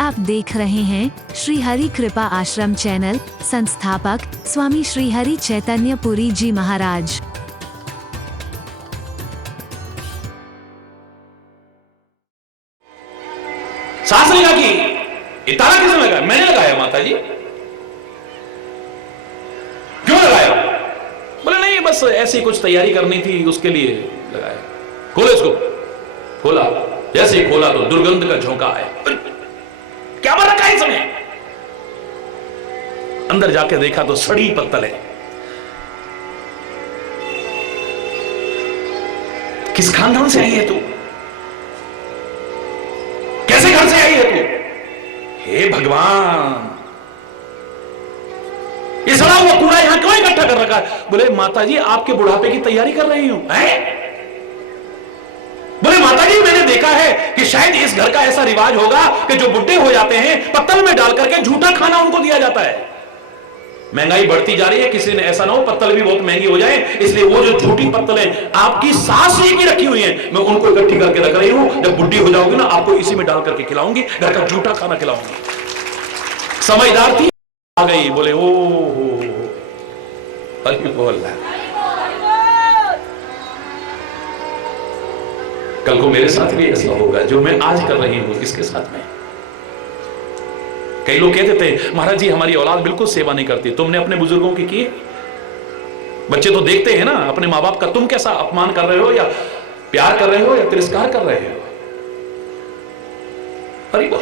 आप देख रहे हैं श्री हरि कृपा आश्रम चैनल। संस्थापक स्वामी श्री हरि चैतन्य पुरी जी महाराज। सास ने कहा कि ये ताला किसने लगाया? मैंने लगाया माता जी। क्यों लगाया? बोले नहीं, बस ऐसी कुछ तैयारी करनी थी, उसके लिए लगाया। खोलो इसको। खोला, जैसे ही खोला तो दुर्गंध का झोंका आया। क्या बन रखा है इसमें? अंदर जाके देखा तो सड़ी पत्तल है। किस खानदान से आई है तू? कैसे घर से आई है तू? हे भगवान, ये सड़ा हुआ कूड़ा यहां क्यों इकट्ठा कर रखा है? बोले माता जी, आपके बुढ़ापे की तैयारी कर रही हूं। बोले माता जी, मैंने देखा है कि शायद इस घर का ऐसा रिवाज होगा कि जो बुढ़े हो जाते हैं पत्तल में डाल करके झूठा खाना उनको दिया जाता है। महंगाई बढ़ती जा रही है, किसी ने ऐसा ना हो पत्तल भी बहुत महंगी हो जाए, इसलिए वो जो झूठी पत्तलें आपकी सास ने की रखी हुई हैं, मैं उनको इकट्ठी करके रख रही हूं। जब बुढ़ी हो जाओगी ना, आपको इसी में डाल करके खिलाऊंगी, घर का झूठा खाना खिलाऊंगी। समझदार थी, आ गई। बोले ओ हरि बोल। कल को मेरे साथ भी ऐसा होगा जो मैं आज कर रही हूं, किसके साथ में? कई लोग कहते थे महाराज जी, हमारी औलाद बिल्कुल सेवा नहीं करती। तुमने अपने बुजुर्गों की है? बच्चे तो देखते हैं ना अपने माँ बाप का, तुम कैसा अपमान कर रहे हो, या प्यार कर रहे हो, या तिरस्कार कर रहे हो। हरि बोल।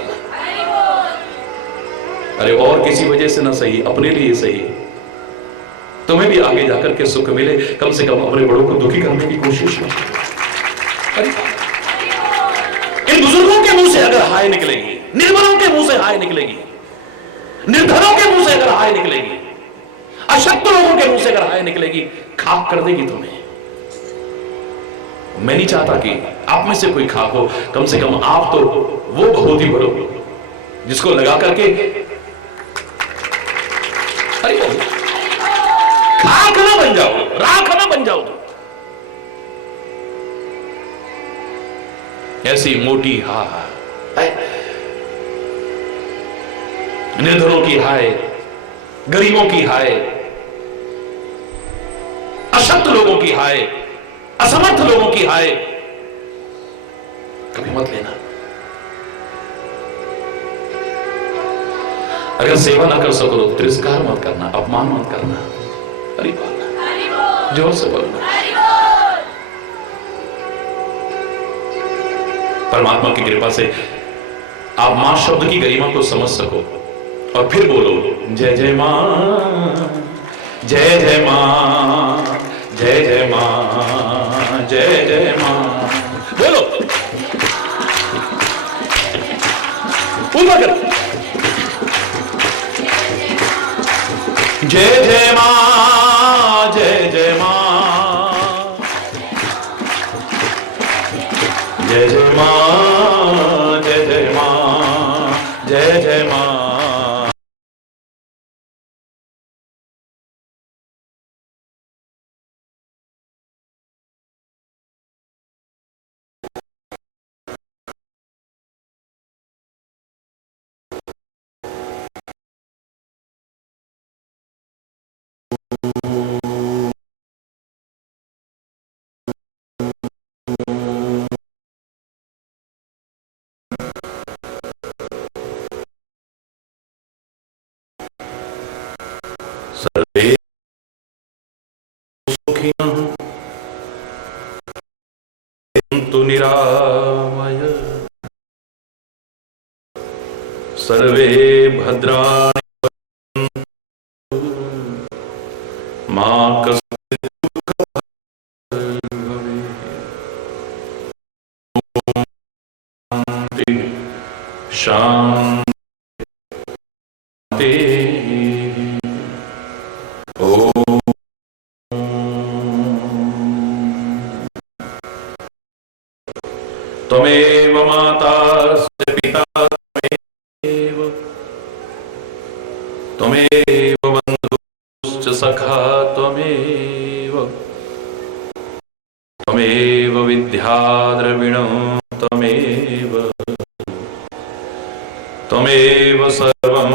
अरे और किसी वजह से ना सही, अपने लिए सही, तुम्हें भी आगे जाकर के सुख मिले, कम से कम अपने बड़ों को दुखी करने की कोशिश करो। इन बुजुर्गों के मुंह से अगर हाय निकलेगी, निर्बलों के मुंह से हाय निकलेगी, निर्धनों के मुंह से अगर हाय निकलेगी, अशक्त लोगों के मुंह से अगर हाय निकलेगी, खाक कर देगी तुम्हें। मैं नहीं चाहता कि आप में से कोई खाक हो, कम से कम आप तो वो बहुत ही बड़ो जिसको लगा करके अरे खाक ना बन जाओ, राख ना बन जाओ। ऐसी मोटी हाय, निर्धनों की हाय, गरीबों की हाय, अशक्त लोगों की हाय, असमर्थ लोगों की हाय कभी मत लेना। अगर सेवा ना कर सको तो तिरस्कार मत करना, अपमान मत करना। हरि बोल, जोर से बोलना। परमात्मा की कृपा से आप मां शब्द की गरिमा को समझ सको और फिर बोलो जय जय मां, जय जय मां, जय जय मां, जय जय मां। बोलो पूरा कर। जय जय मां, जय जय मां, जय जय मां, जय जय मां, जय जय मां। सर्वे सुखिनः सन्तु निरामय, सर्वे भद्राणि पश्यन्तु मा कश्चित् दुःखं भवेत्। शान्ति ओम। त्वमेव माता पिता, त्वमेव बन्धुश्च सखा, त्वमेव विद्या द्रविणं, त्वमेव त्वमेव सर्वं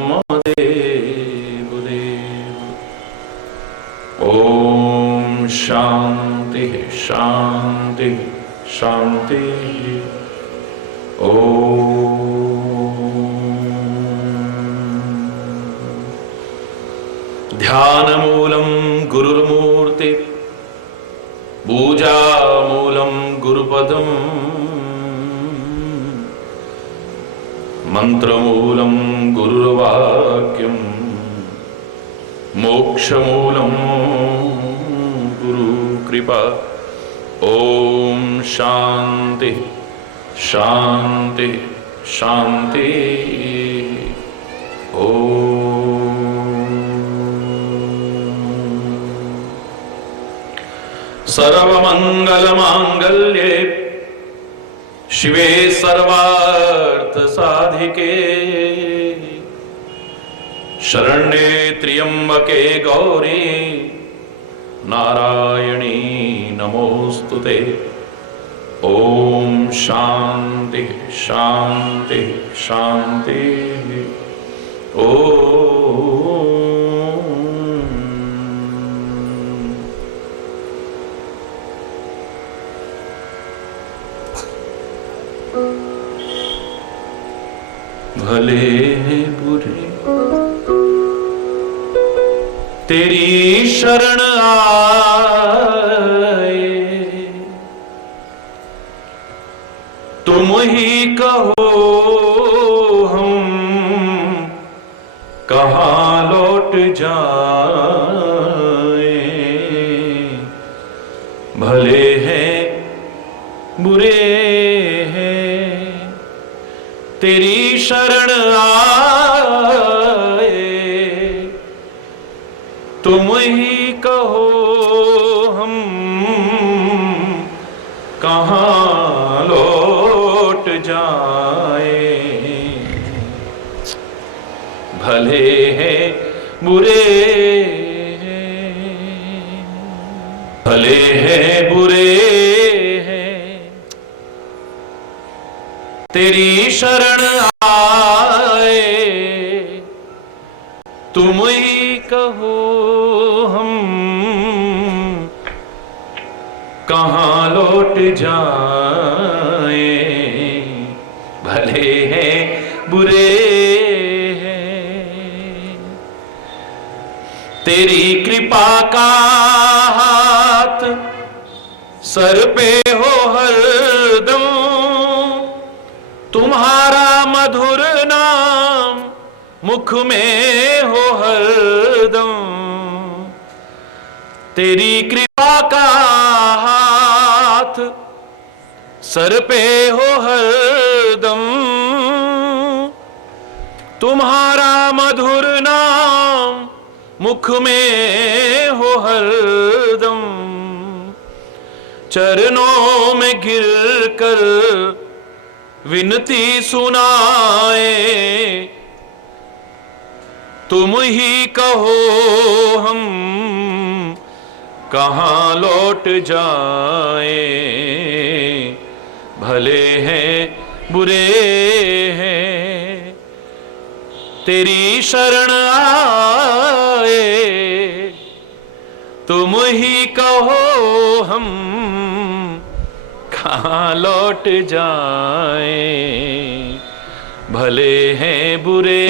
मम देव देव। ओम शांति शांति शांति। ध्यानमूलं गुरुर्मूर्ति, पूजामूलं गुरुपदम्, मंत्रमूलं गुरुर्वाक्यं, मोक्षमूलं गुरुकृपा। ओम शांति शांति शांति। सर्वमंगलमांगल्ये शिवे सर्वार्थ साधिके, शरण्ये त्र्यंबके गौरी नारायणी नमोस्तुते। ओम शांति शांति शांति। भले बुरे तेरी शरण आए, तुम ही कहो हम कहाँ लौट जाए। भले हैं बुरे हैं तेरी शरण आए, तुम ही कहो हम कहाँ लौट जाए। भले हैं बुरे हैं, भले हैं बुरे हैं तेरी शरण आए, तुम ही कहो हम कहाँ लौट जाए। भले हैं बुरे हैं तेरी कृपा का हाथ सर पे हो हरदम, तुम्हारा मधुर नाम मुख में हो हरदम। तेरी कृपा का हाथ सर पे हो हरदम, तुम्हारा मधुर नाम मुख में हो हरदम। चरणों में गिर कर विनती सुनाए, तुम ही कहो हम कहाँ लौट जाए। भले हैं बुरे हैं तेरी शरण आए, तुम ही कहो हम कहाँ लौट जाए। भले हैं बुरे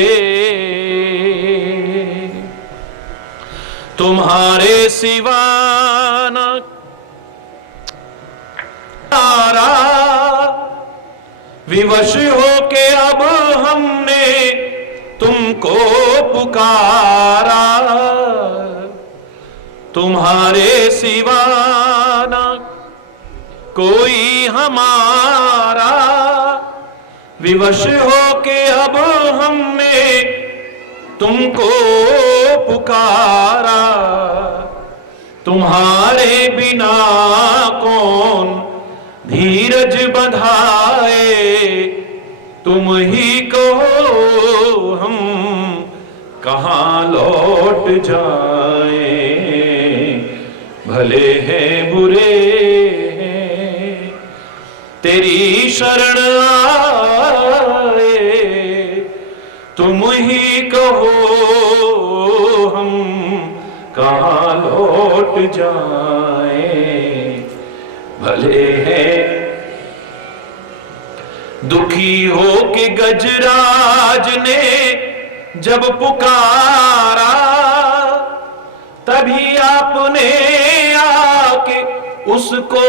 तुम्हारे सिवा न तारा, विवश होके अब हमने तुमको पुकारा। तुम्हारे सिवा न कोई हमारा, विवश होके अब हमने तुमको पुकारा। तुम्हारे बिना कौन धीरज बंधाए, तुम ही कहो हम कहाँ लौट जाए। भले हैं बुरे हैं तेरी शरण आए, तुम ही कहो हम कहां लौट जाएं, भले हैं दुखी हो के गजराज ने जब पुकारा, तभी आपने आके उसको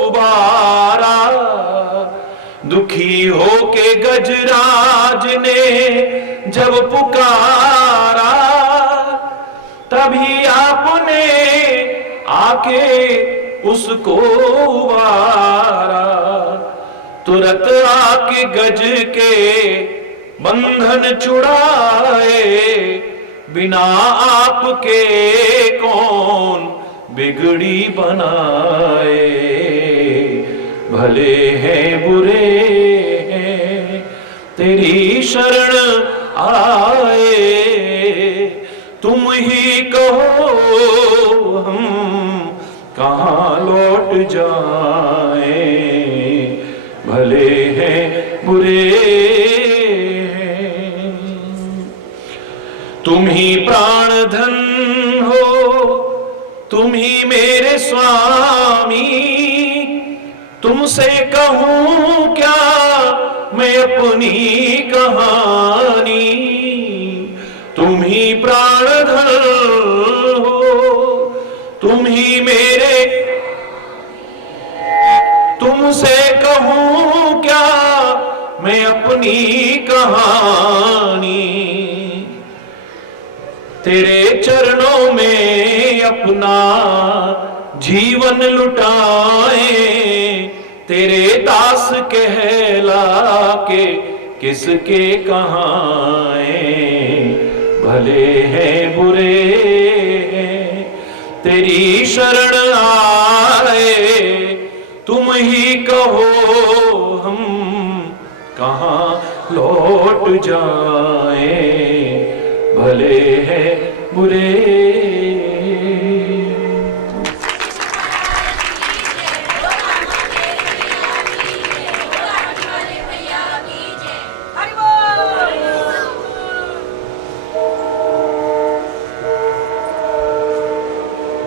उबारा। दुखी हो के गजराज ने जब पुकारा, तभी आपने आके उसको उबारा। तुरंत आके गज के बंधन छुड़ाए, बिना आपके कौन बिगड़ी बनाए। भले हैं बुरे हैं तेरी शरण आए, तुम ही कहो हम कहां लौट जाएं, भले हैं बुरे हैं। तुम ही प्राण धन हो, तुम ही मेरे स्वामी, तुमसे कहूं क्या मैं अपनी कहानी। तुम ही प्राणधन हो, तुम ही मेरे, तुमसे कहूं क्या मैं अपनी कहानी। तेरे चरणों में अपना जीवन लुटाए, तेरे दास कहला के किसके कहां। भले हैं बुरे हैं तेरी शरण आए, तुम ही कहो हम कहां लौट जाएं, भले हैं बुरे।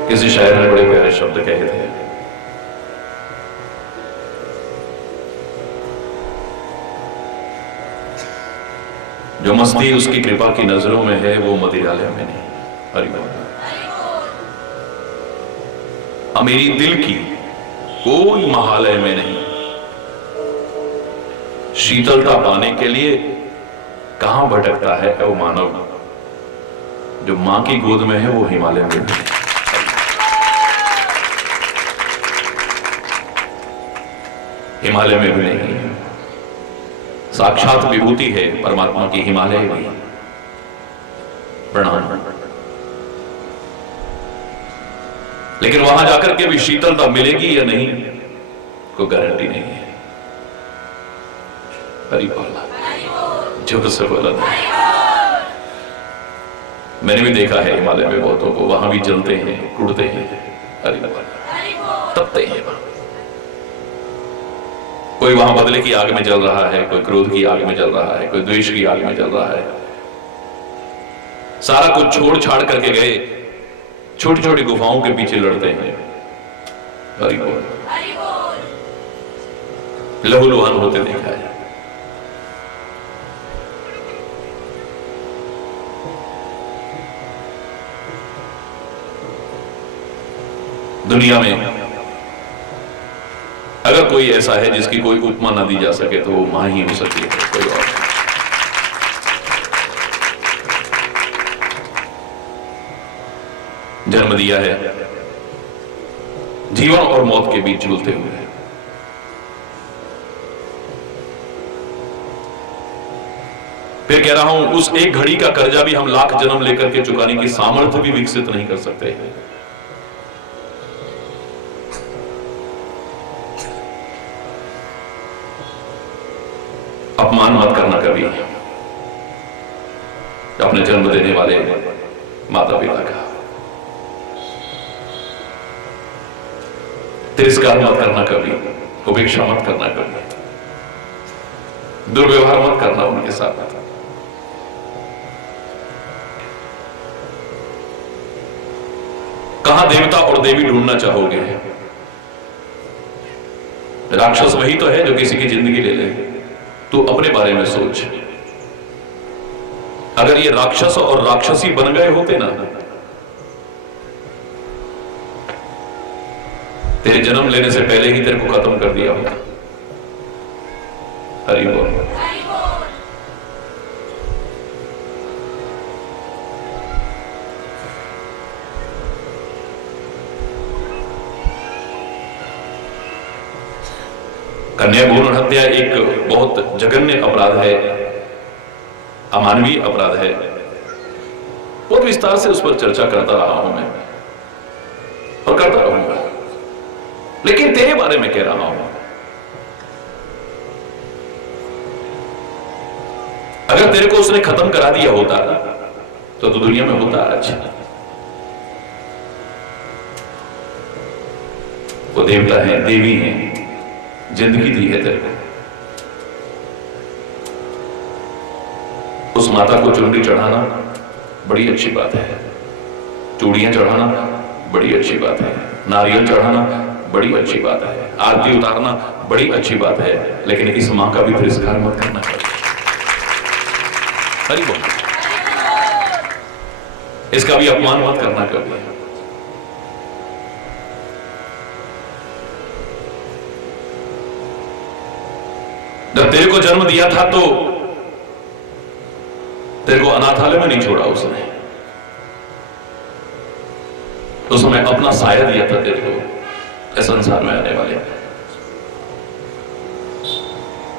किसी शायर ने बड़े प्यारे शब्द कहे थे, जो मस्ती उसकी कृपा की नजरों में है वो मदिरालय में नहीं। हरि बोल। मेरी दिल की कोई महालय में नहीं, शीतलता पाने के लिए कहां भटकता है वो मानव, जो मां की गोद में है वो हिमालय में नहीं। हिमालय में भी नहीं, साक्षात विभूति है परमात्मा की हिमालय भी। प्रणाम। लेकिन वहां जाकर के भी शीतलता मिलेगी या नहीं कोई गारंटी नहीं है। हरि बोल। जो से बोला था, मैंने भी देखा है हिमालय में बहुतों को, वहां भी जलते हैं, कुड़ते हैं, हरि बोल, तपते हैं। कोई वहां बदले की आग में जल रहा है, कोई क्रोध की आग में जल रहा है, कोई द्वेष की आग में जल रहा है। सारा कुछ छोड़ छाड़ करके गए, छोटी छोटी गुफाओं के पीछे लड़ते हैं। हरि बोल। लहूलुहान होते देखा है। दुनिया में अगर कोई ऐसा है जिसकी कोई उपमा ना दी जा सके तो वो मां ही हो सकती है, कोई और। जन्म दिया है जीवन और मौत के बीच झूलते हुए। फिर कह रहा हूं, उस एक घड़ी का कर्जा भी हम लाख जन्म लेकर के चुकाने की सामर्थ्य भी विकसित नहीं कर सकते। अपमान मत करना कभी अपने जन्म देने वाले माता पिता का। तिरस्कार मत करना कभी, उपेक्षा मत करना कभी, दुर्व्यवहार मत करना उनके साथ। कहां देवता और देवी ढूंढना चाहोगे? राक्षस वही तो है जो किसी की जिंदगी ले ले। तू अपने बारे में सोच। अगर ये राक्षस और राक्षसी बन गए होते ना, तेरे जन्म लेने से पहले ही तेरे को खत्म कर दिया होता। हरि बोल। कन्या भ्रूण हत्या एक बहुत जघन्य अपराध है, अमानवीय अपराध है। बहुत विस्तार से उस पर चर्चा करता रहा हूं मैं और करता रहूंगा, लेकिन तेरे बारे में कह रहा हूं। अगर तेरे को उसने खत्म करा दिया होता तो दुनिया में होता आज। वो देवता है, देवी है, जिंदगी दी है तेरे को। उस माता को चुनरी चढ़ाना बड़ी अच्छी बात है, चूड़ियां चढ़ाना बड़ी अच्छी बात है, नारियल चढ़ाना बड़ी अच्छी बात है, आरती उतारना बड़ी अच्छी बात है, लेकिन इस मां का भी तिरस्कार मत करना चाहिए। हरि बोल। इसका भी अपमान मत करना कभी। जब तेरे को जन्म दिया था तो तेरे को अनाथालय में नहीं छोड़ा उसने। उस समय अपना साया दिया था तेरे को, इस संसार में आने वाले।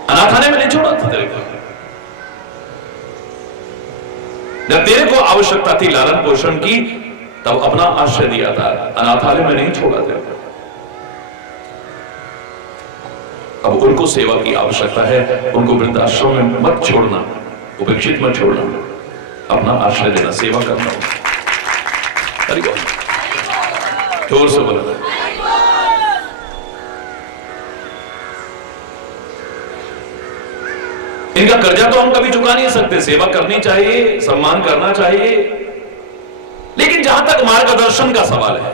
अनाथालय में नहीं छोड़ा था तेरे को। जब तेरे को आवश्यकता थी लालन पोषण की, तब अपना आश्रय दिया था, अनाथालय में नहीं छोड़ा तेरे को। अब उनको सेवा की आवश्यकता है, उनको वृद्धाश्रम में मत छोड़ना, उपेक्षित मत छोड़ना, अपना आश्रय देना, सेवा करना। हरि बोल। जोर से बोलो। इनका कर्जा तो हम कभी चुका नहीं सकते। सेवा करनी चाहिए, सम्मान करना चाहिए, लेकिन जहां तक मार्गदर्शन का सवाल है,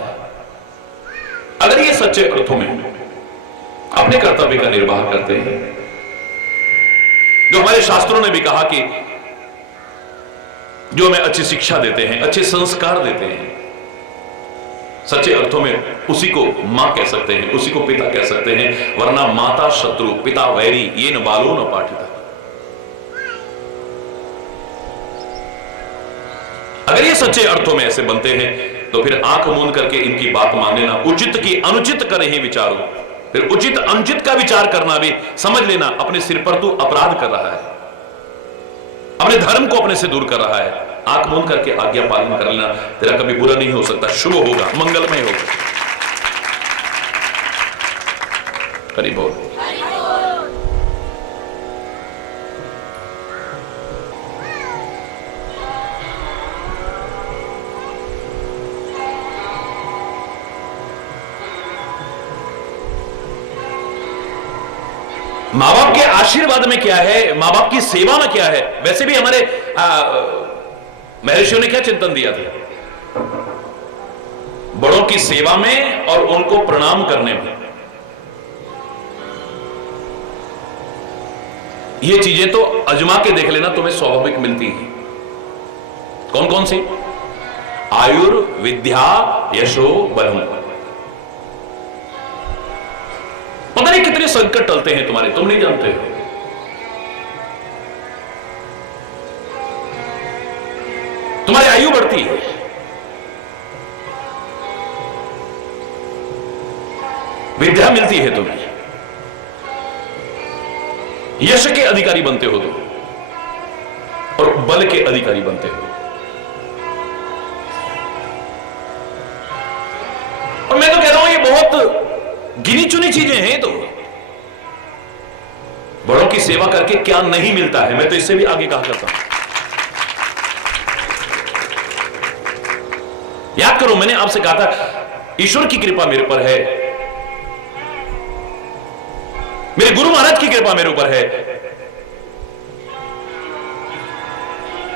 अगर ये सच्चे अर्थों में अपने कर्तव्य का निर्वाह करते हैं, जो हमारे शास्त्रों ने भी कहा कि जो हमें अच्छी शिक्षा देते हैं, अच्छे संस्कार देते हैं, सच्चे अर्थों में उसी को मां कह सकते हैं, उसी को पिता कह सकते हैं, वरना माता शत्रु पिता वैरी ये न बालो न पाठिता। अगर ये सच्चे अर्थों में ऐसे बनते हैं तो फिर आंख मूंद करके इनकी बात मान लेना, उचित की अनुचित करें ही विचारो, फिर उचित अनुचित का विचार करना भी समझ लेना अपने सिर पर तू अपराध कर रहा है, अपने धर्म को अपने से दूर कर रहा है। आंख मूंद करके आज्ञा पालन कर लेना, तेरा कभी बुरा नहीं हो सकता, शुभ होगा, मंगलमय होगा। हरि बोल। माँ बाप के आशीर्वाद में क्या है, माँ बाप की सेवा में क्या है। वैसे भी हमारे महर्षियों ने क्या चिंतन दिया था, बड़ों की सेवा में और उनको प्रणाम करने में। ये चीजें तो अजमा के देख लेना, तुम्हें स्वाभाविक मिलती हैं। कौन कौन सी? आयुर्विद्या यशो बलम। पता नहीं कितने संकट टलते हैं तुम्हारे, तुम नहीं जानते हो। तुम्हारी आयु बढ़ती है, विद्या मिलती है तुम्हें, यश के अधिकारी बनते हो तुम, और बल के अधिकारी बनते हो। और मैं तो कह रहा हूं ये बहुत गिनी चुनी चीजें हैं। तो बड़ों की सेवा करके क्या नहीं मिलता है, मैं तो इससे भी आगे कहा करता हूं। याद करो, मैंने आपसे कहा था ईश्वर की कृपा मेरे पर है, मेरे गुरु महाराज की कृपा मेरे ऊपर है,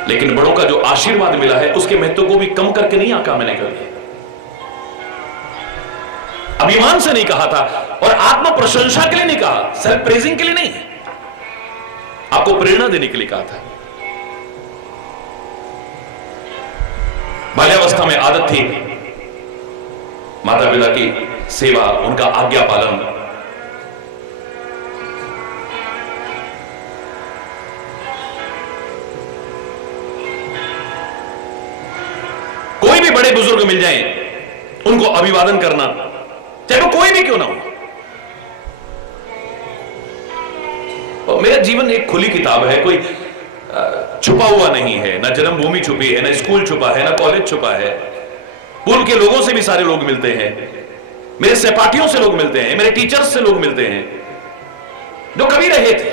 लेकिन बड़ों का जो आशीर्वाद मिला है उसके महत्व को भी कम करके नहीं आका मैंने कभी। अभिमान से नहीं कहा था और आत्म प्रशंसा के लिए नहीं कहा, सेल्फ प्रेजिंग के लिए नहीं, आपको प्रेरणा देने के लिए कहा था। बाल्यावस्था में आदत थी माता पिता की सेवा, उनका आज्ञा पालन। कोई भी बड़े बुजुर्ग मिल जाएं, उनको अभिवादन करना, चाहे वो कोई भी क्यों ना हो। और मेरा जीवन एक खुली किताब है, कोई छुपा हुआ नहीं है, ना जन्मभूमि छुपी है, ना स्कूल छुपा है, ना कॉलेज छुपा है। पूर्व के लोगों से भी सारे लोग मिलते हैं, मेरे सहपाठियों से लोग मिलते हैं, मेरे टीचर्स से लोग मिलते हैं जो कभी रहे थे।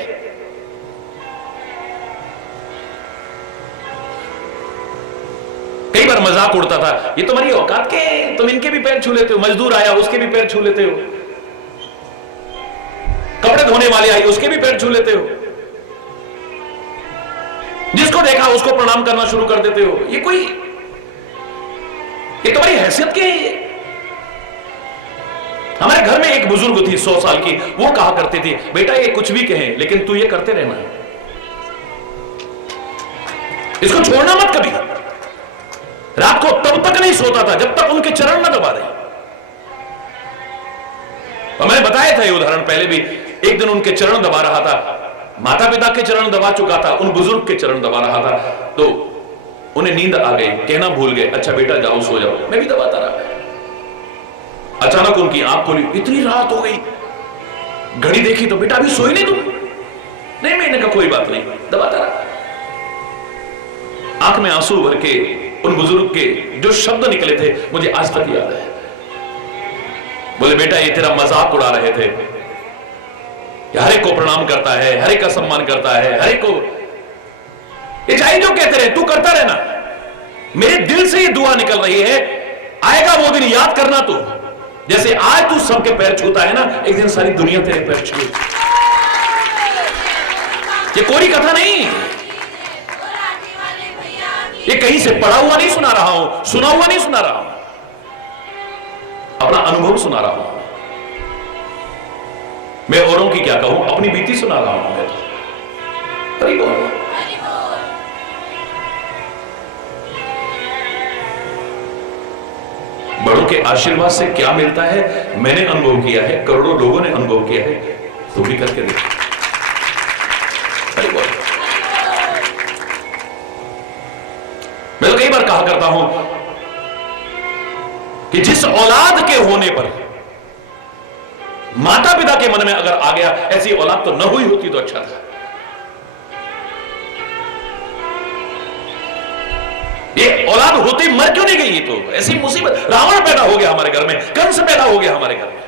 कई बार मजाक उड़ता था, ये तुम्हारी औकात के, तुम इनके भी पैर छू लेते हो, मजदूर आया उसके भी पैर छू लेते हो, कपड़े धोने वाले आई उसके भी पैर छू लेते हो, जिसको देखा उसको प्रणाम करना शुरू कर देते हो। ये तुम्हारी हैसियत के। हमारे घर में एक बुजुर्ग थी 100 साल की, वो कहा करती थी, बेटा ये कुछ भी कहें लेकिन तू ये करते रहना, इसको छोड़ना मत कभी। रात को तब तक नहीं सोता था जब तक उनके चरण न दबा दे। और मैंने बताया था ये उदाहरण पहले भी। एक दिन उनके चरण दबा रहा था, माता पिता के चरण दबा चुका था, उन बुजुर्ग के चरण दबा रहा था, तो उन्हें नींद आ गई, कहना भूल गए, अच्छा बेटा जाओ सो जाओ। मैं भी दबाता रहा। अचानक उनकी आंख खोली, इतनी रात हो गई, घड़ी देखी तो बेटा अभी सोई नहीं तुम? नहीं, मैंने कहा कोई बात नहीं, दबाता रहा। आंख में आंसू भर के उन बुजुर्ग के जो शब्द निकले थे मुझे आज तक याद है। बोले बेटा ये तेरा मजाक उड़ा रहे थे, हर एक को प्रणाम करता है, हर एक का सम्मान करता है, हर एक को ये चाहे जो कहते रहे, तू करता रहना। मेरे दिल से ये दुआ निकल रही है, आएगा वो दिन, याद करना तू, जैसे आज तू सबके पैर छूता है ना, एक दिन सारी दुनिया तेरे पैर छू। ये कोरी कथा नहीं, ये कहीं से पढ़ा हुआ नहीं सुना रहा हूं, सुना हुआ नहीं सुना रहा हूं, अपना अनुभव सुना रहा हूं। मैं औरों की क्या कहूं, अपनी बीती सुना रहा हूं। मैं हरि बोल। बड़ों के आशीर्वाद से क्या मिलता है मैंने अनुभव किया है, करोड़ों लोगों ने अनुभव किया है, तो भी करके देखो। हरि बोल। मैं तो कई बार कहा करता हूं कि जिस औलाद के होने पर माता पिता के मन में अगर आ गया, ऐसी औलाद तो न हुई होती तो अच्छा था। ये औलाद होते मर क्यों नहीं गई? तो ऐसी मुसीबत, रावण पैदा हो गया हमारे घर में, कंस पैदा हो गया हमारे घर में।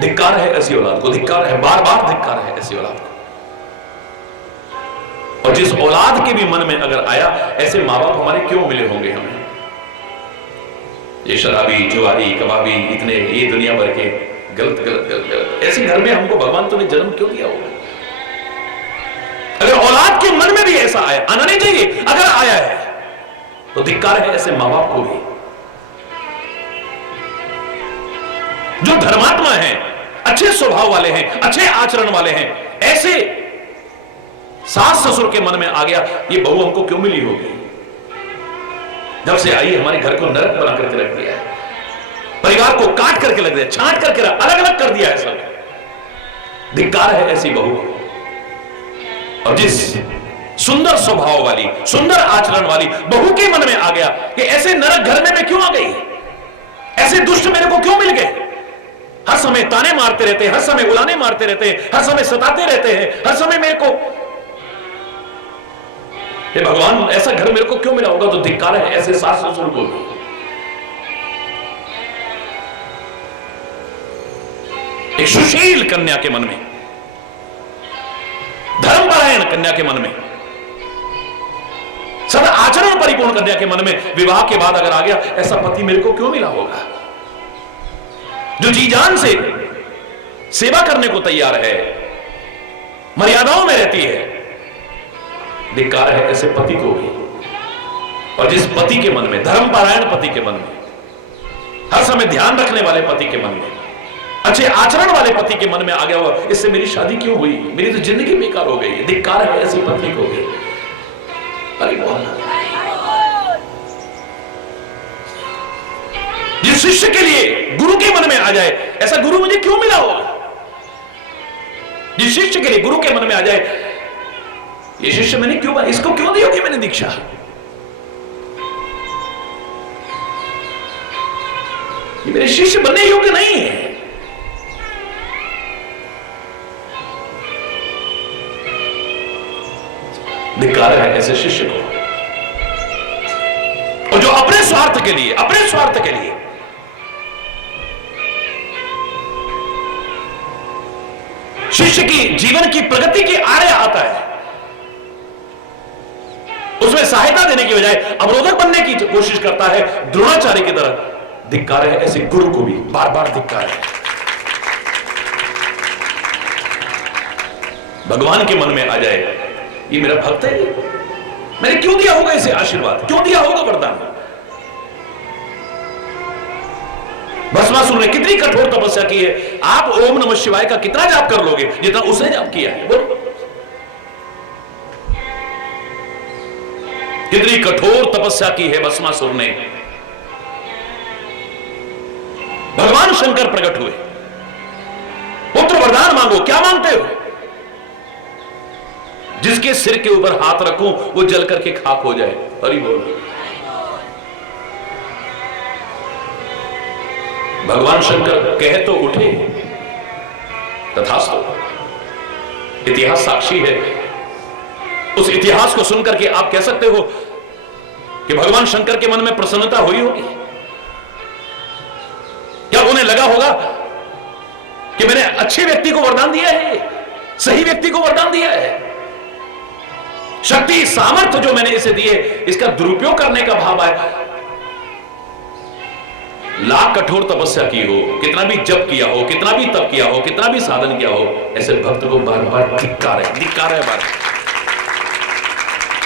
धिक्कार है ऐसी औलाद को, धिक्कार है, बार बार धिक्कार है ऐसी औलाद को। और जिस औलाद के भी मन में अगर आया, ऐसे मां बाप हमारे क्यों मिले होंगे हमें? ये शराबी, जुआरी, कबाबी, इतने ये दुनिया भर के गलत गलत गलत गलत, ऐसे घर में हमको भगवान तो ने जन्म क्यों दिया होगा? अगर औलाद के मन में भी ऐसा आया, आना नहीं चाहिए, अगर आया है तो धिक्कार है ऐसे मां बाप को भी। जो धर्मात्मा हैं, अच्छे स्वभाव वाले हैं, अच्छे आचरण वाले हैं, ऐसे सास ससुर के मन में आ गया, ये बहू हमको क्यों मिली होगी? जब से आई हमारे घर को नरक बना करके रख दिया है, परिवार को काट करके रख दिया, छांट करके अलग अलग कर दिया है सब। धिक्कार है ऐसी बहू। और जिस सुंदर स्वभाव वाली, सुंदर आचरण वाली बहू के मन में आ गया कि ऐसे नरक घर में मैं क्यों आ गई, ऐसे दुष्ट मेरे को क्यों मिल गए, हर समय ताने मारते रहते हैं, हर समय उलाने मारते रहते हैं, हर समय सताते रहते हैं, हर समय मेरे को, ये भगवान ऐसा घर मेरे को क्यों मिला होगा? तो धिक्कार है ऐसे सास ससुर को। एक सुशील कन्या के मन में, धर्मपरायण कन्या के मन में, सदा आचरण परिपूर्ण कन्या के मन में विवाह के बाद अगर आ गया, ऐसा पति मेरे को क्यों मिला होगा? जो जी जान से सेवा करने को तैयार है, मर्यादाओं में रहती है, धिक्कार है ऐसे पति को भी। और जिस पति के मन में, धर्मपरायण पति के मन में हर समय ध्यान रखने वाले पति के मन में, अच्छे आचरण वाले पति के मन में आ गया हुआ, इससे मेरी शादी क्यों हुई, मेरी तो जिंदगी बेकार हो गई, धिक्कार है ऐसी पत्नी को भी। अरे जिस शिष्य के लिए गुरु के मन में आ जाए ऐसा गुरु मुझे क्यों मिला होगा, जिस शिष्य के लिए गुरु के मन में आ जाए ये शिष्य मैंने क्यों, इसको क्यों दी होगी मैंने दीक्षा, ये मेरे शिष्य बनने योग्य नहीं है। धिक्कार है ऐसे शिष्य को, और जो अपने स्वार्थ के लिए शिष्य की जीवन की प्रगति के आड़े आता है, उसमें सहायता देने की बजाय अवरोधक बनने की कोशिश करता है, द्रोणाचार्य की तरह। धिक्कार है ऐसे गुरु को भी, बार बार धिक्कार है। भगवान के मन में आ जाए ये मेरा भक्त है, मैंने क्यों दिया होगा इसे आशीर्वाद, क्यों दिया होगा वरदान। भस्मासुर ने कितनी कठोर तपस्या की है, आप ओम नमः शिवाय का कितना जाप कर लोगे जितना उसने जाप किया है, बोलो कितनी कठोर तपस्या की है भस्मासुर ने। भगवान शंकर प्रकट हुए, पुत्र वरदान मांगो, क्या मांगते हो, जिसके सिर के ऊपर हाथ रखूं वो जल करके खाक हो जाए। हरि बोल। भगवान शंकर कह तो उठे, तथास्तु। इतिहास साक्षी है, उस इतिहास को सुनकर के आप कह सकते हो कि भगवान शंकर के मन में प्रसन्नता हुई होगी, क्या उन्हें लगा होगा कि मैंने अच्छे व्यक्ति को वरदान दिया है, सही व्यक्ति को वरदान दिया है, शक्ति सामर्थ्य जो मैंने इसे दिए इसका दुरुपयोग करने का भाव आया। लाख कठोर तपस्या की हो, कितना भी जप किया हो, कितना भी तप किया हो, कितना भी साधन किया हो, ऐसे भक्त को बार बार धिक्कार है बार।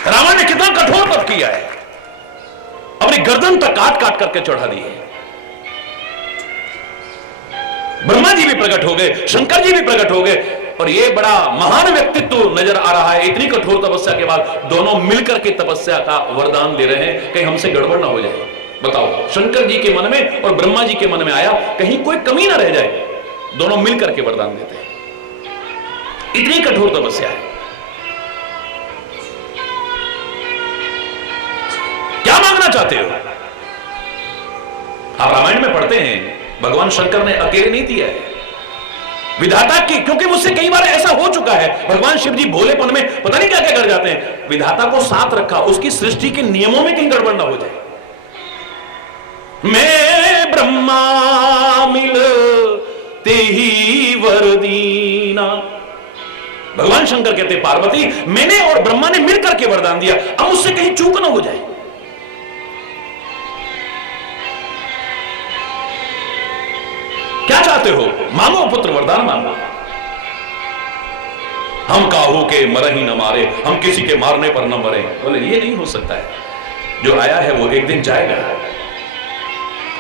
रावण ने कितना कठोर तप किया है, अपनी गर्दन तक काट काट करके चढ़ा दी है। ब्रह्मा जी भी प्रकट हो गए, शंकर जी भी प्रकट हो गए, और ये बड़ा महान व्यक्तित्व नजर आ रहा है। इतनी कठोर तपस्या के बाद दोनों मिलकर के तपस्या का वरदान दे रहे हैं, कहीं हमसे गड़बड़ ना हो जाए। बताओ, शंकर जी के मन में और ब्रह्मा जी के मन में आया, कहीं कोई कमी ना रह जाए, दोनों मिलकर के वरदान देते हैं। इतनी कठोर तपस्या है। क्या मांगना चाहते हो? आप रामायण में पढ़ते हैं भगवान शंकर ने अकेले नहीं दिया है, विधाता की, क्योंकि मुझसे कई बार ऐसा हो चुका है, भगवान शिव जी भोलेपन में पता नहीं क्या क्या कर जाते हैं, विधाता को साथ रखा, उसकी सृष्टि के नियमों में कहीं गड़बड़ ना हो जाए। मैं ब्रह्मा मिलते ही वर दीना, भगवान शंकर कहते पार्वती मैंने और ब्रह्मा ने मिलकर के वरदान दिया, अब मुझसे कहीं चूक ना हो जाए। क्या चाहते हो? मांगो पुत्र वरदान मांगो। हम काहू के मर ही न मारे, हम किसी के मारने पर न मरे। बोले ये नहीं हो सकता है, जो आया है वो एक दिन जाएगा।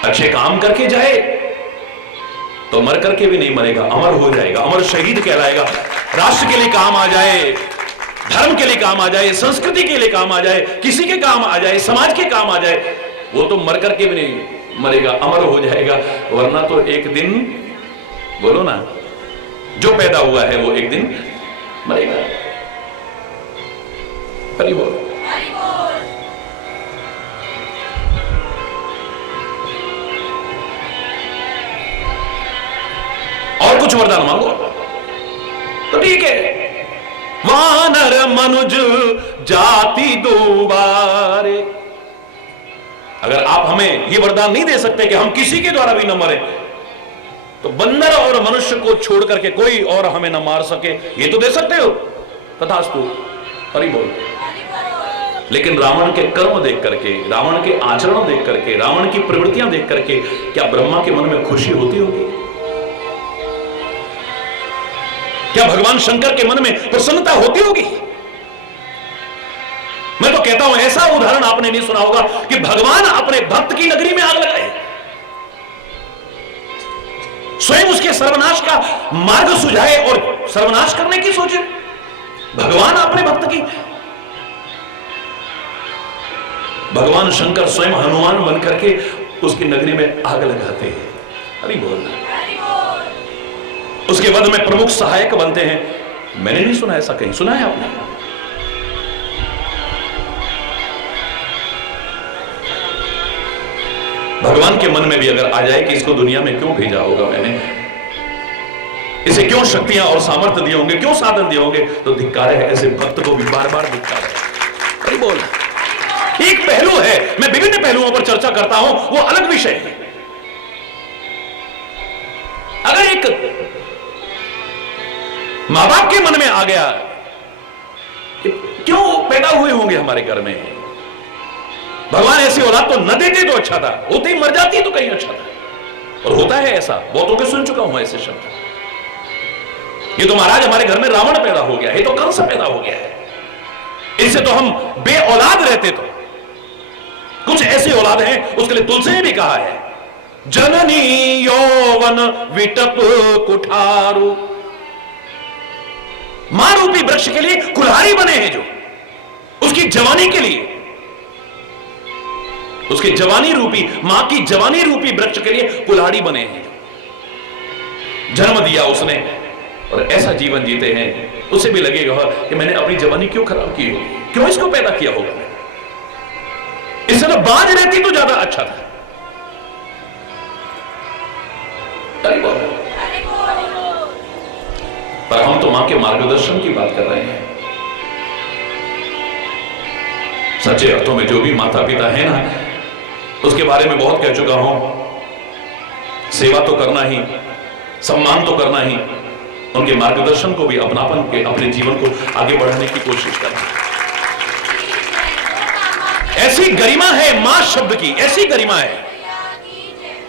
अच्छे काम करके जाए तो मर करके भी नहीं मरेगा, अमर हो जाएगा, अमर शहीद कहलाएगा। राष्ट्र के लिए काम आ जाए, धर्म के लिए काम आ जाए, संस्कृति के लिए काम आ जाए, किसी के काम आ जाए, समाज के काम आ जाए, वो तो मर करके भी नहीं मरेगा, अमर हो जाएगा। वरना तो एक दिन, बोलो ना, जो पैदा हुआ है वो एक दिन मरेगा। हरि बोल। और कुछ वरदान मांगो तो ठीक है। वानर मनुज जाति दोबारे, अगर आप हमें यह वरदान नहीं दे सकते कि हम किसी के द्वारा भी न मरे, तो बंदर और मनुष्य को छोड़ करके कोई और हमें न मार सके, ये तो दे सकते हो, तथास्तु। हरि बोल। लेकिन रावण के कर्म देख करके, रावण के आचरण देख करके, रावण की प्रवृत्तियां देख करके क्या ब्रह्मा के मन में खुशी होती होगी? क्या भगवान शंकर के मन में प्रसन्नता होती होगी? मैं तो कहता हूं ऐसा उदाहरण आपने नहीं सुना होगा कि भगवान अपने भक्त की नगरी में आग लगाए। स्वयं उसके सर्वनाश का मार्ग सुझाए और सर्वनाश करने की सोचे। भगवान अपने भक्त की, भगवान शंकर स्वयं हनुमान बन करके उसकी नगरी में आग लगाते हैं। हरि बोल। उसके बाद में प्रमुख सहायक बनते हैं। मैंने नहीं सुना ऐसा, कहीं सुना है आपने? भगवान के मन में भी अगर आ जाए कि इसको दुनिया में क्यों भेजा होगा मैंने, इसे क्यों शक्तियां और सामर्थ्य दिए होंगे, क्यों साधन दिए होंगे, तो धिक्कार है ऐसे भक्त को भी बार बार धिक्कार है। हरि बोल। एक पहलू है, मैं विभिन्न पहलुओं पर चर्चा करता हूं, वो अलग विषय है। अगर एक मां बाप के मन में आ गया कि क्यों पैदा हुए होंगे हमारे घर में, भगवान ऐसी औलाद तो न देते तो अच्छा था, होते ही मर जाती तो कहीं अच्छा था। और होता है ऐसा, बहुतों के सुन चुका हूं ऐसे शब्द। ये तो महाराज हमारे घर में रावण पैदा हो गया, ये तो कंस पैदा हो गया है, इससे तो हम बे औलाद रहते। तो कुछ ऐसी औलाद हैं, उसके लिए तुलसी ने भी कहा है, जननी यौवन विटप कुठारू। मां रूपी वृक्ष के लिए कुल्हाड़ी बने हैं, जो उसकी जवानी के लिए, उसकी जवानी रूपी, मां की जवानी रूपी वृक्ष के लिए कुल्हाड़ी बने हैं। जन्म दिया उसने और ऐसा जीवन जीते हैं, उसे भी लगेगा कि मैंने अपनी जवानी क्यों खराब की होगी, क्यों इसको पैदा किया होगा, इससे तो बाज रहती तो ज्यादा अच्छा था। पर हम तो मां के मार्गदर्शन की बात कर रहे हैं। सच्चे अर्थों में जो भी माता पिता है ना, उसके बारे में बहुत कह चुका हूं, सेवा तो करना ही, सम्मान तो करना ही, उनके मार्गदर्शन को भी अपनापन के अपने जीवन को आगे बढ़ाने की कोशिश करना। ऐसी गरिमा है मां शब्द की, ऐसी गरिमा है।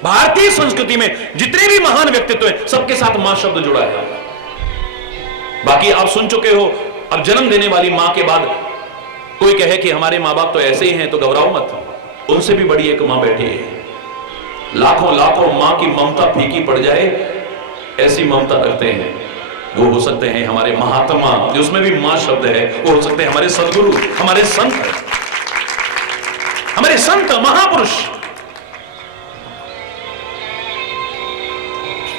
भारतीय संस्कृति में जितने भी महान व्यक्तित्व हैं, सबके साथ मां शब्द जुड़ा है। बाकी आप सुन चुके हो, अब जन्म देने वाली मां के बाद कोई कहे कि हमारे मां बाप तो ऐसे ही हैं, तो घबराओ मत, उनसे भी बड़ी एक मां बैठी है। लाखों लाखों मां की ममता फीकी पड़ जाए, ऐसी ममता रखते हैं। वो हो सकते हैं हमारे महात्मा, जिसमें भी मां शब्द है, वो हो सकते हैं हमारे सदगुरु, हमारे संत, हमारे संत महापुरुष।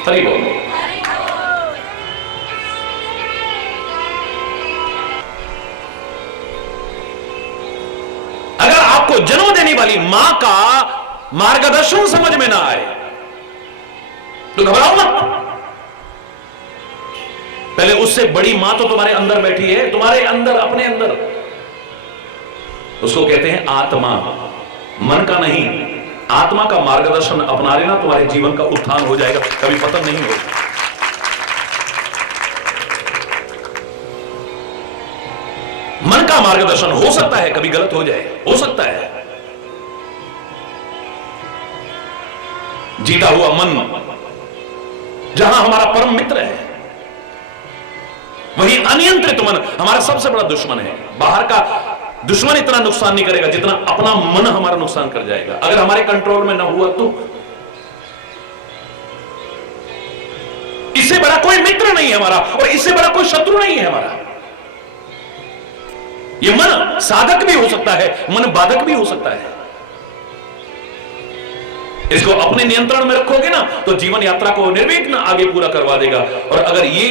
हरि बोल। अगर आपको जन्म देने वाली मां का मार्गदर्शन समझ में ना आए तो घबराओ मत। पहले उससे बड़ी मां तो तुम्हारे अंदर बैठी है, तुम्हारे अंदर, अपने अंदर। उसको कहते हैं आत्मा, मन का नहीं। आत्मा का मार्गदर्शन अपना लेना, तुम्हारे जीवन का उत्थान हो जाएगा, कभी पतन नहीं होगा। मन का मार्गदर्शन हो सकता है कभी गलत हो जाए, हो सकता है। जीता हुआ मन जहां हमारा परम मित्र है, वही अनियंत्रित मन हमारा सबसे बड़ा दुश्मन है। बाहर का दुश्मन इतना नुकसान नहीं करेगा जितना अपना मन हमारा नुकसान कर जाएगा, अगर हमारे कंट्रोल में ना हुआ तो। इससे बड़ा कोई मित्र नहीं है हमारा, और इससे बड़ा कोई शत्रु नहीं है हमारा। यह मन साधक भी हो सकता है, मन बाधक भी हो सकता है। इसको अपने नियंत्रण में रखोगे ना, तो जीवन यात्रा को निर्विघ्न आगे पूरा करवा देगा। और अगर ये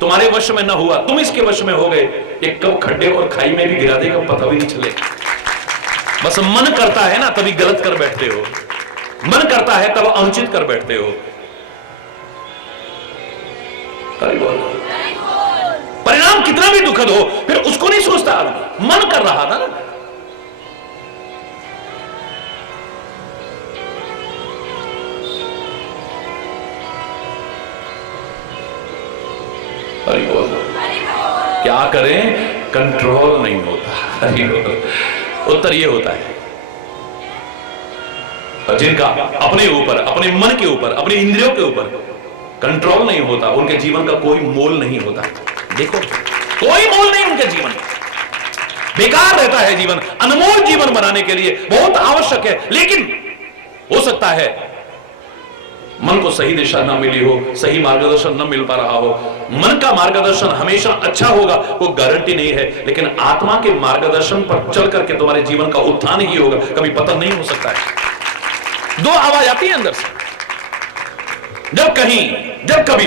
तुम्हारे वश में ना हुआ, तुम इसके वश में हो गए, ये कब खड्डे और खाई में भी गिरा देगा पता भी नहीं चलेगा। बस मन करता है ना, तभी गलत कर बैठते हो, मन करता है तब अनुचित कर बैठते हो। परिणाम कितना भी दुखद हो, फिर उसको नहीं सोचता आदमी, मन कर रहा था ना। क्या करें, कंट्रोल नहीं होता। उत्तर ये होता है, और जिनका अपने ऊपर, अपने मन के ऊपर, अपने इंद्रियों के ऊपर कंट्रोल नहीं होता, उनके जीवन का कोई मोल नहीं होता। देखो, कोई मोल नहीं उनके जीवन में, बेकार रहता है जीवन। अनमोल जीवन बनाने के लिए बहुत आवश्यक है, लेकिन हो सकता है मन को सही दिशा ना मिली हो, सही मार्गदर्शन न मिल पा रहा हो। मन का मार्गदर्शन हमेशा अच्छा होगा वो गारंटी नहीं है, लेकिन आत्मा के मार्गदर्शन पर चल करके तुम्हारे जीवन का उत्थान ही होगा, कभी पतन नहीं हो सकता है। दो आवाज आती है अंदर से, जब कभी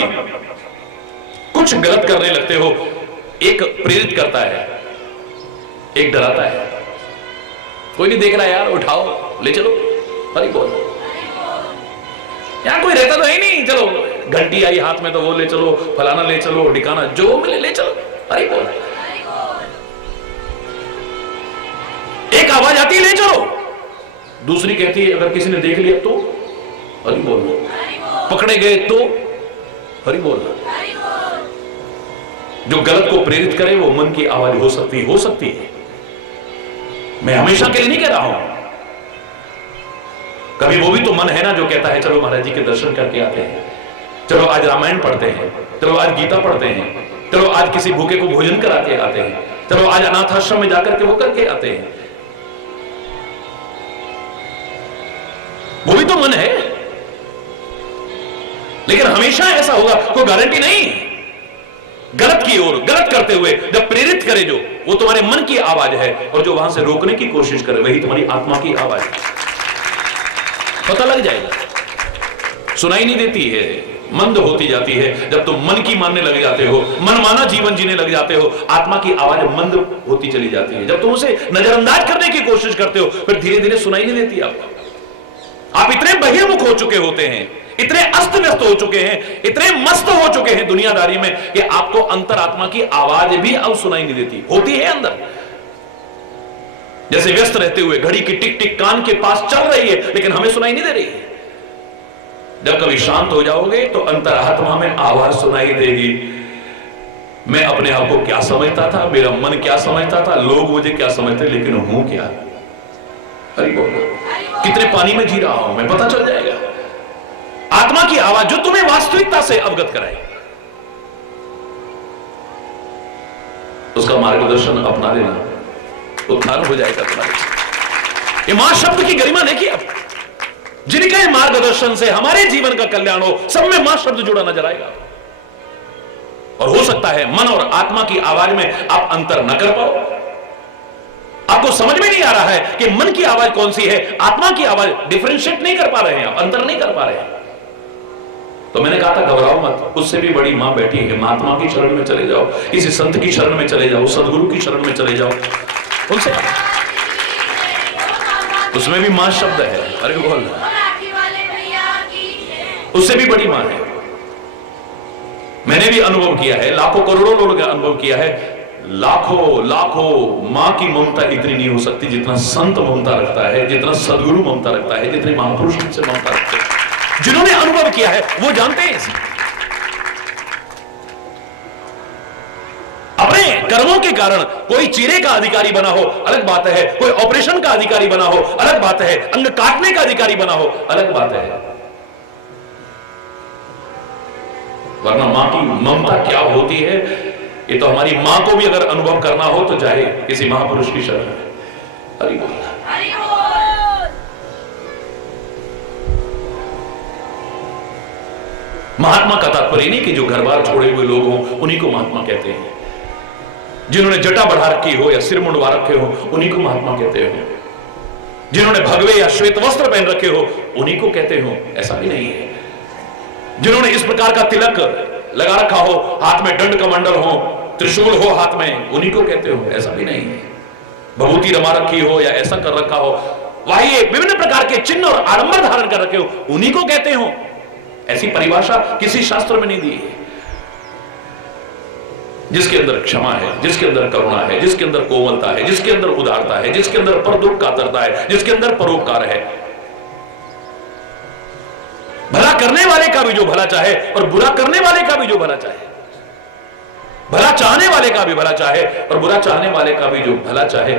कुछ गलत करने लगते हो, एक प्रेरित करता है, एक डराता है। कोई नहीं देख रहा यार, उठाओ ले चलो, अरे बोल, यहां कोई रहता तो है नहीं, चलो घंटी आई हाथ में तो वो ले चलो, फलाना ले चलो, ठिकाना जो मिले ले चलो, अरे बोल। एक आवाज आती है ले चलो, दूसरी कहती है अगर किसी ने देख लिया तो, अरे बोल, पकड़े गए तो, हरि बोल। जो गलत को प्रेरित करे वो मन की आवाज हो सकती है। मैं हमेशा के लिए नहीं कह रहा हूं, कभी वो भी तो मन है ना जो कहता है चलो महाराज जी के दर्शन करके आते हैं, चलो आज रामायण पढ़ते हैं, चलो आज गीता पढ़ते हैं, चलो आज किसी भूखे को भोजन करा के आते हैं, चलो आज अनाथ आश्रम में जाकर के वो करके आते हैं। वो भी तो मन है, लेकिन हमेशा ऐसा होगा कोई गारंटी नहीं। गलत की ओर, गलत करते हुए जब प्रेरित करे जो, वो तुम्हारे मन की आवाज है, और जो वहां से रोकने की कोशिश करे वही तुम्हारी आत्मा की आवाज है। पता लग जाएगा। सुनाई नहीं देती है, मंद होती जाती है जब तुम मन की मानने लग जाते हो, मनमाना जीवन जीने लग जाते हो, आत्मा की आवाज मंद होती चली जाती है। जब तुम उसे नजरअंदाज करने की कोशिश करते हो, फिर धीरे धीरे सुनाई नहीं देती आपको। आप इतने बहिर्मुख हो चुके होते हैं, इतने अस्त व्यस्त हो चुके हैं, इतने मस्त हो चुके हैं दुनियादारी में कि आपको अंतरात्मा की आवाज भी अब सुनाई नहीं देती। होती है अंदर, जैसे व्यस्त रहते हुए घड़ी की टिक टिक कान के पास चल रही है, लेकिन हमें सुनाई नहीं दे रही है। जब कभी शांत हो जाओगे तो अंतरात्मा में आवाज सुनाई देगी। मैं अपने आप को क्या समझता था, मेरा मन क्या समझता था, लोग मुझे क्या समझते, लेकिन हूं क्या। हरि बोल। कितने पानी में जी रहा हूं मैं, पता चल जाएगा। आत्मा की आवाज जो तुम्हें वास्तविकता से अवगत कराए, उसका मार्गदर्शन अपना लेना, उद्धार हो जाएगा तुम्हारे। ये मां शब्द की गरिमा देखिए, अब जिनके मार्गदर्शन से हमारे जीवन का कल्याण हो, सब में मां शब्द जुड़ा नजर आएगा। और हो सकता है मन और आत्मा की आवाज में आप अंतर न कर पाओ, आपको समझ में नहीं आ रहा है कि मन की आवाज कौन सी है, आत्मा की आवाज डिफरेंशिएट नहीं कर पा रहे हैं आप, अंतर नहीं कर पा रहे हैं। तो मैंने कहा था घबराओ मत, उससे भी बड़ी मां बैठी है। महात्मा की शरण में चले जाओ, किसी संत की शरण में चले जाओ, सदगुरु की शरण में चले जाओ, उनसे, उसमें भी मां शब्द है। अरे बोल, उससे भी बड़ी मां है। मैंने भी अनुभव किया है, लाखों करोड़ों लोगों ने अनुभव किया है। लाखों मां की ममता इतनी नहीं हो सकती जितना संत ममता रखता है, जितना सदगुरु ममता रखता है, जितने महापुरुष से ममता रखते हैं। जिन्होंने अनुभव किया है वो जानते हैं इसे। अपने कर्मों के कारण कोई चीरे का अधिकारी बना हो अलग बात है, कोई ऑपरेशन का अधिकारी बना हो अलग बात है, अंग काटने का अधिकारी बना हो अलग बात है, वरना मां की ममता क्या होती है ये तो हमारी मां को भी अगर अनुभव करना हो तो जाए किसी महापुरुष की शरण में। हरि बोल। महात्मा का तात्पर्य नहीं कि जो घर बार छोड़े हुए लोग हों उन्हीं को महात्मा कहते हैं, जिन्होंने जटा बढ़ा रखी हो या सिर मुंडवा रखे हो उन्हीं को महात्मा कहते हो, जिन्होंने भगवे या श्वेत वस्त्र पहन रखे हो उन्हीं को कहते हो, ऐसा भी नहीं है। जिन्होंने इस प्रकार का तिलक लगा रखा हो, हाथ में दंड कमंडल हो, त्रिशूल हो हाथ में, उन्हीं को कहते हो, ऐसा भी नहीं है। भभूति रमा रखी हो या ऐसा कर रखा हो, वाह्य विभिन्न प्रकार के चिन्ह और आडंबर धारण कर रखे हो, उन्हीं को कहते हो। ऐसी परिभाषा किसी शास्त्र में नहीं दी है। जिसके अंदर क्षमा है, जिसके अंदर करुणा है, जिसके अंदर कोमलता है, जिसके अंदर उदारता है, जिसके अंदर परदुख कातरता है, जिसके अंदर परोपकार है, भला करने वाले का भी जो भला चाहे और बुरा करने वाले का भी जो भला चाहे, भला चाहने वाले का भी भला चाहे और बुरा चाहने वाले का भी जो भला चाहे,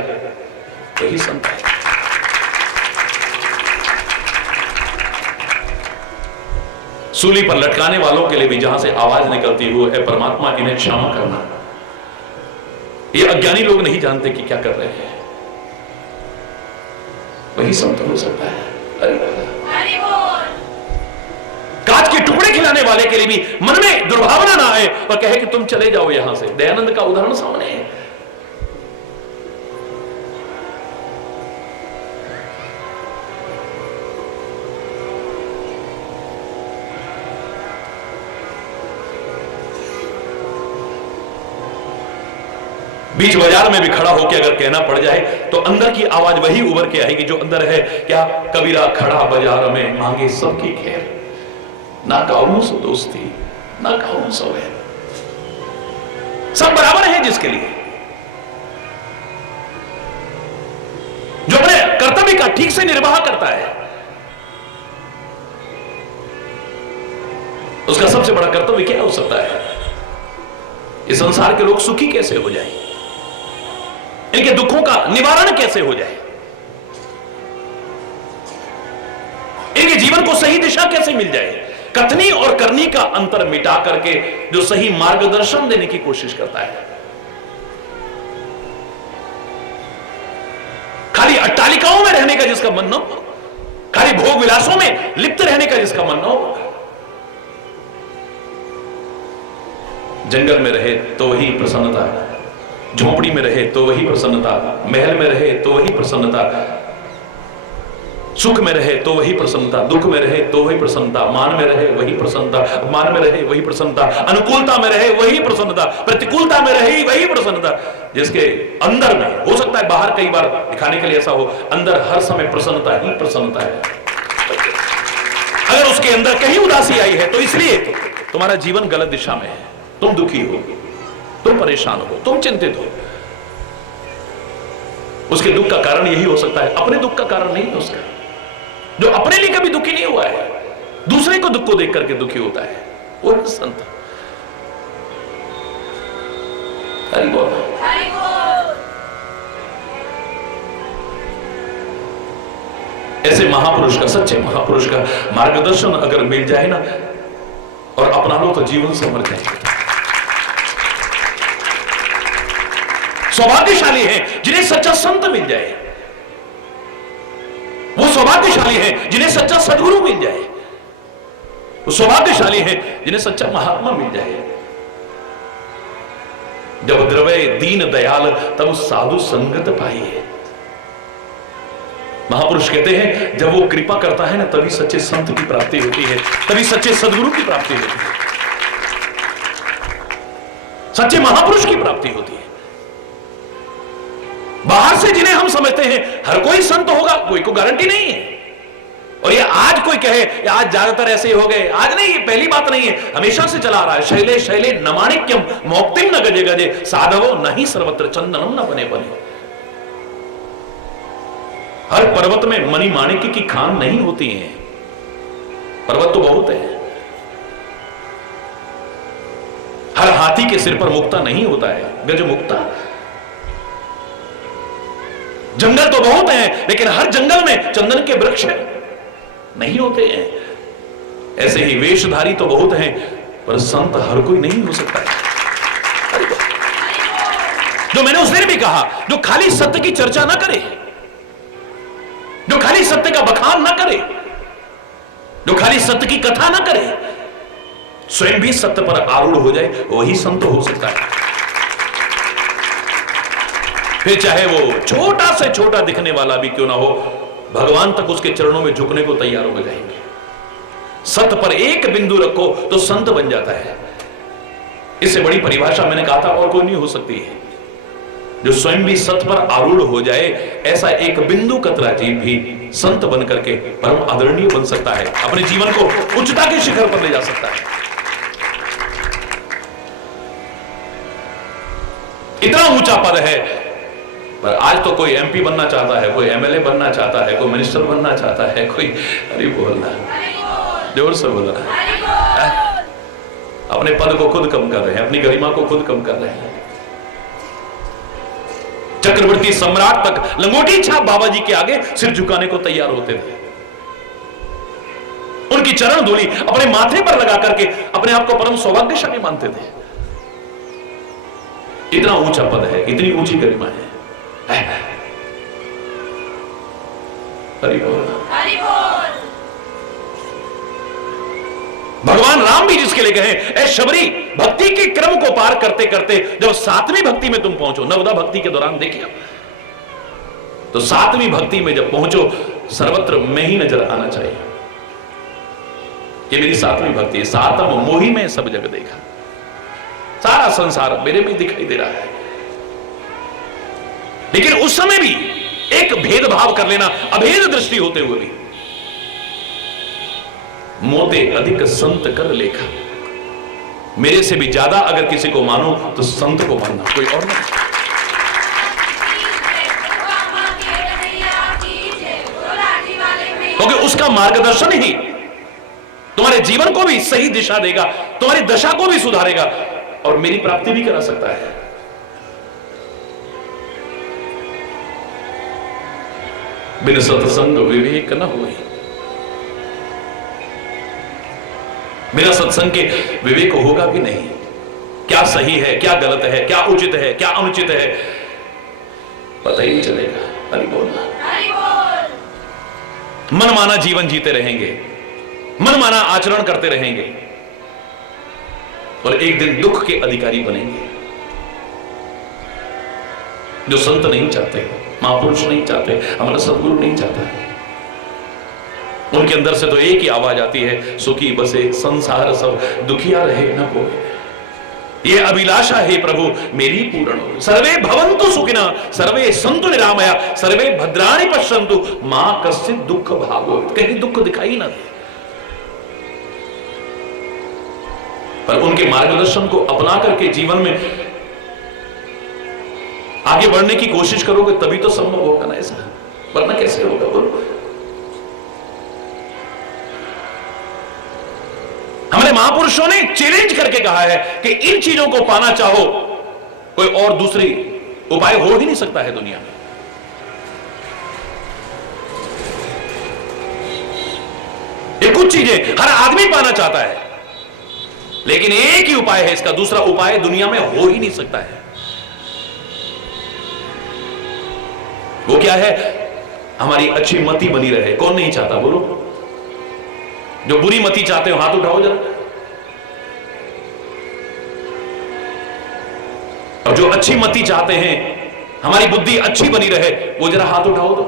वही संत है। सूली पर लटकाने वालों के लिए भी जहां से आवाज निकलती हो, है परमात्मा इन्हें क्षमा करना, ये अज्ञानी लोग नहीं जानते कि क्या कर रहे हैं, वही संत हो सकता है। जाने वाले के लिए भी मन में दुर्भावना ना आए और कहे कि तुम चले जाओ यहां से। दयानंद का उदाहरण सामने है। बीच बाजार में भी खड़ा होकर अगर कहना पड़ जाए तो अंदर की आवाज वही उभर के आएगी जो अंदर है। क्या कबीरा खड़ा बाजार में मांगे सबकी खैर, ना काऊ सो दोस्ती ना काऊ सो है। सब बराबर है जिसके लिए, जो अपने कर्तव्य का ठीक से निर्वाह करता है, उसका सबसे बड़ा कर्तव्य क्या हो सकता है? इस संसार के लोग सुखी कैसे हो जाएं, इनके दुखों का निवारण कैसे हो जाए, इनके जीवन को सही दिशा कैसे मिल जाए। कथनी और करनी का अंतर मिटा करके जो सही मार्गदर्शन देने की कोशिश करता है। खाली अट्टालिकाओं में रहने का जिसका मन न हो, खाली भोग विलासों में लिप्त रहने का जिसका मन न हो, जंगल में रहे तो वही प्रसन्नता, झोपड़ी में रहे तो वही प्रसन्नता, महल में रहे तो वही प्रसन्नता, सुख में रहे तो वही प्रसन्नता, दुख में रहे तो वही प्रसन्नता, मान में रहे वही प्रसन्नता, अपमान में रहे वही प्रसन्नता, अनुकूलता में रहे वही प्रसन्नता, प्रतिकूलता में रहे वही प्रसन्नता। जिसके अंदर में हो सकता है, बाहर कई बार दिखाने के लिए ऐसा हो, अंदर हर समय प्रसन्नता ही प्रसन्नता है। अगर उसके अंदर कहीं उदासी आई है तो इसलिए तुम्हारा जीवन गलत दिशा में है, तुम दुखी हो, तुम परेशान हो, तुम चिंतित हो। उसके दुख का कारण यही हो सकता है, अपने दुख का कारण नहीं है उसका। जो अपने लिए कभी दुखी नहीं हुआ है, दूसरे को दुख को देख करके दुखी होता है, वो संत। हरि बोल। ऐसे महापुरुष का, सच्चे महापुरुष का मार्गदर्शन अगर मिल जाए ना और अपना लो तो जीवन समझ जाएंगे। सौभाग्यशाली हैं जिन्हें सच्चा संत मिल जाए, वो सौभाग्यशाली हैं जिन्हें सच्चा सद्गुरु मिल जाए, वो सौभाग्यशाली हैं जिन्हें सच्चा महात्मा मिल जाए। जब द्रवय दीन दयाल तब साधु संगत पाइए। महापुरुष कहते हैं जब वो कृपा करता है ना तभी सच्चे संत की प्राप्ति होती है, तभी सच्चे सद्गुरु की प्राप्ति होती है, सच्चे महापुरुष की प्राप्ति होती है। बाहर से जिन्हें हम समझते हैं हर कोई संत होगा, कोई को गारंटी नहीं है। और ये आज कोई कहे आज ज्यादातर ऐसे ही हो गए, आज नहीं, ये पहली बात नहीं है, हमेशा से चला आ रहा है। शैले शैले नमाणिक्यम मौक्तिम न गजे गजे साधवो नहीं सर्वत्र चंदनम न बने बने। हर पर्वत में मणि माणिक्य की खान नहीं होती है, पर्वत तो बहुत है। हर हाथी के सिर पर मुक्ता नहीं होता है, गज मुक्ता। जंगल तो बहुत हैं, लेकिन हर जंगल में चंदन के वृक्ष नहीं होते हैं। ऐसे ही वेशधारी तो बहुत हैं, पर संत हर कोई नहीं हो सकता है। जो मैंने उस दिन भी कहा, जो खाली सत्य की चर्चा ना करे, जो खाली सत्य का बखान ना करे, जो खाली सत्य की कथा ना करे, स्वयं भी सत्य पर आरूढ़ हो जाए, वही संत हो सकता है। फिर चाहे वो छोटा से छोटा दिखने वाला भी क्यों ना हो, भगवान तक उसके चरणों में झुकने को तैयार हो जाएंगे। सत्य पर एक बिंदु रखो तो संत बन जाता है। इससे बड़ी परिभाषा मैंने कहा था और कोई नहीं हो सकती है। जो स्वयं भी सत्य पर आरूढ़ हो जाए, ऐसा एक बिंदु कतरा जीव भी संत बन करके परम आदरणीय बन सकता है, अपने जीवन को उच्चता के शिखर पर ले जा सकता है। इतना ऊंचा पद है, पर आज तो कोई एमपी बनना चाहता है, कोई एमएलए बनना चाहता है, कोई मिनिस्टर बनना चाहता है, कोई अरे बोलना, जोर से बोलना, अपने पद को खुद कम कर रहे हैं, अपनी गरिमा को खुद कम कर रहे हैं। चक्रवर्ती सम्राट तक लंगोटी छाप बाबा जी के आगे सिर झुकाने को तैयार होते थे। उनकी चरण धूलि अपने माथे पर लगा करके अपने आप को परम सौभाग्यशाली मानते थे। इतना ऊंचा पद है, इतनी ऊंची गरिमा है। हरि बोल। भगवान राम भी जिसके लिए कहे, ऐ शबरी, भक्ति के क्रम को पार करते करते जब 7वीं भक्ति में तुम पहुंचो, नवदा भक्ति के दौरान देखिए, तो 7वीं भक्ति में जब पहुंचो, सर्वत्र मैं ही नजर आना चाहिए। ये मेरी 7वीं भक्ति है। सातम मोही में सब जग देखा, सारा संसार मेरे में दिखाई दे रहा है। लेकिन उस समय भी एक भेदभाव कर लेना, अभेद दृष्टि होते हुए भी, मोते अधिक संत कर लेखा, मेरे से भी ज्यादा अगर किसी को मानो तो संत को मानना, कोई और नहीं। क्योंकि उसका मार्गदर्शन ही तुम्हारे जीवन को भी सही दिशा देगा, तुम्हारी दशा को भी सुधारेगा और मेरी प्राप्ति भी करा सकता है। बिन सत्संग विवेक न होए, बिना सत्संग के विवेक होगा भी नहीं। क्या सही है, क्या गलत है, क्या उचित है, क्या अनुचित है, पता ही नहीं चलेगा। हरि बोल। मनमाना जीवन जीते रहेंगे, मनमाना आचरण करते रहेंगे और एक दिन दुख के अधिकारी बनेंगे। जो संत नहीं चाहते, महापुरुष नहीं चाहते, हमारा सदगुरु नहीं चाहता, उनके अंदर से तो एक ही आवाज आती है, सुखी बसे संसार सब, दुखिया रहे न कोई। ये अभिलाषा है प्रभु मेरी पूर्ण हो। सर्वे भवन्तु सुखिनः, सर्वे सन्तु निरामया, सर्वे भद्राणि पश्यन्तु, मां कश्चित् दुख भागो। कहीं दुख दिखाई ना दे। पर उनके मार्गदर्शन को अपना करके जीवन में आगे बढ़ने की कोशिश करोगे तभी तो संभव होगा ना ऐसा, वरना कैसे होगा बोलो। हमारे महापुरुषों ने चैलेंज करके कहा है कि इन चीजों को पाना चाहो, कोई और दूसरी उपाय हो ही नहीं सकता है दुनिया में। ये कुछ चीजें हर आदमी पाना चाहता है, लेकिन एक ही उपाय है इसका, दूसरा उपाय दुनिया में हो ही नहीं सकता है। वो क्या है? हमारी अच्छी मति बनी रहे। कौन नहीं चाहता बोलो? जो बुरी मति चाहते हो हाथ उठाओ जरा, और जो अच्छी मति चाहते हैं हमारी बुद्धि अच्छी बनी रहे, वो जरा हाथ उठाओ। तो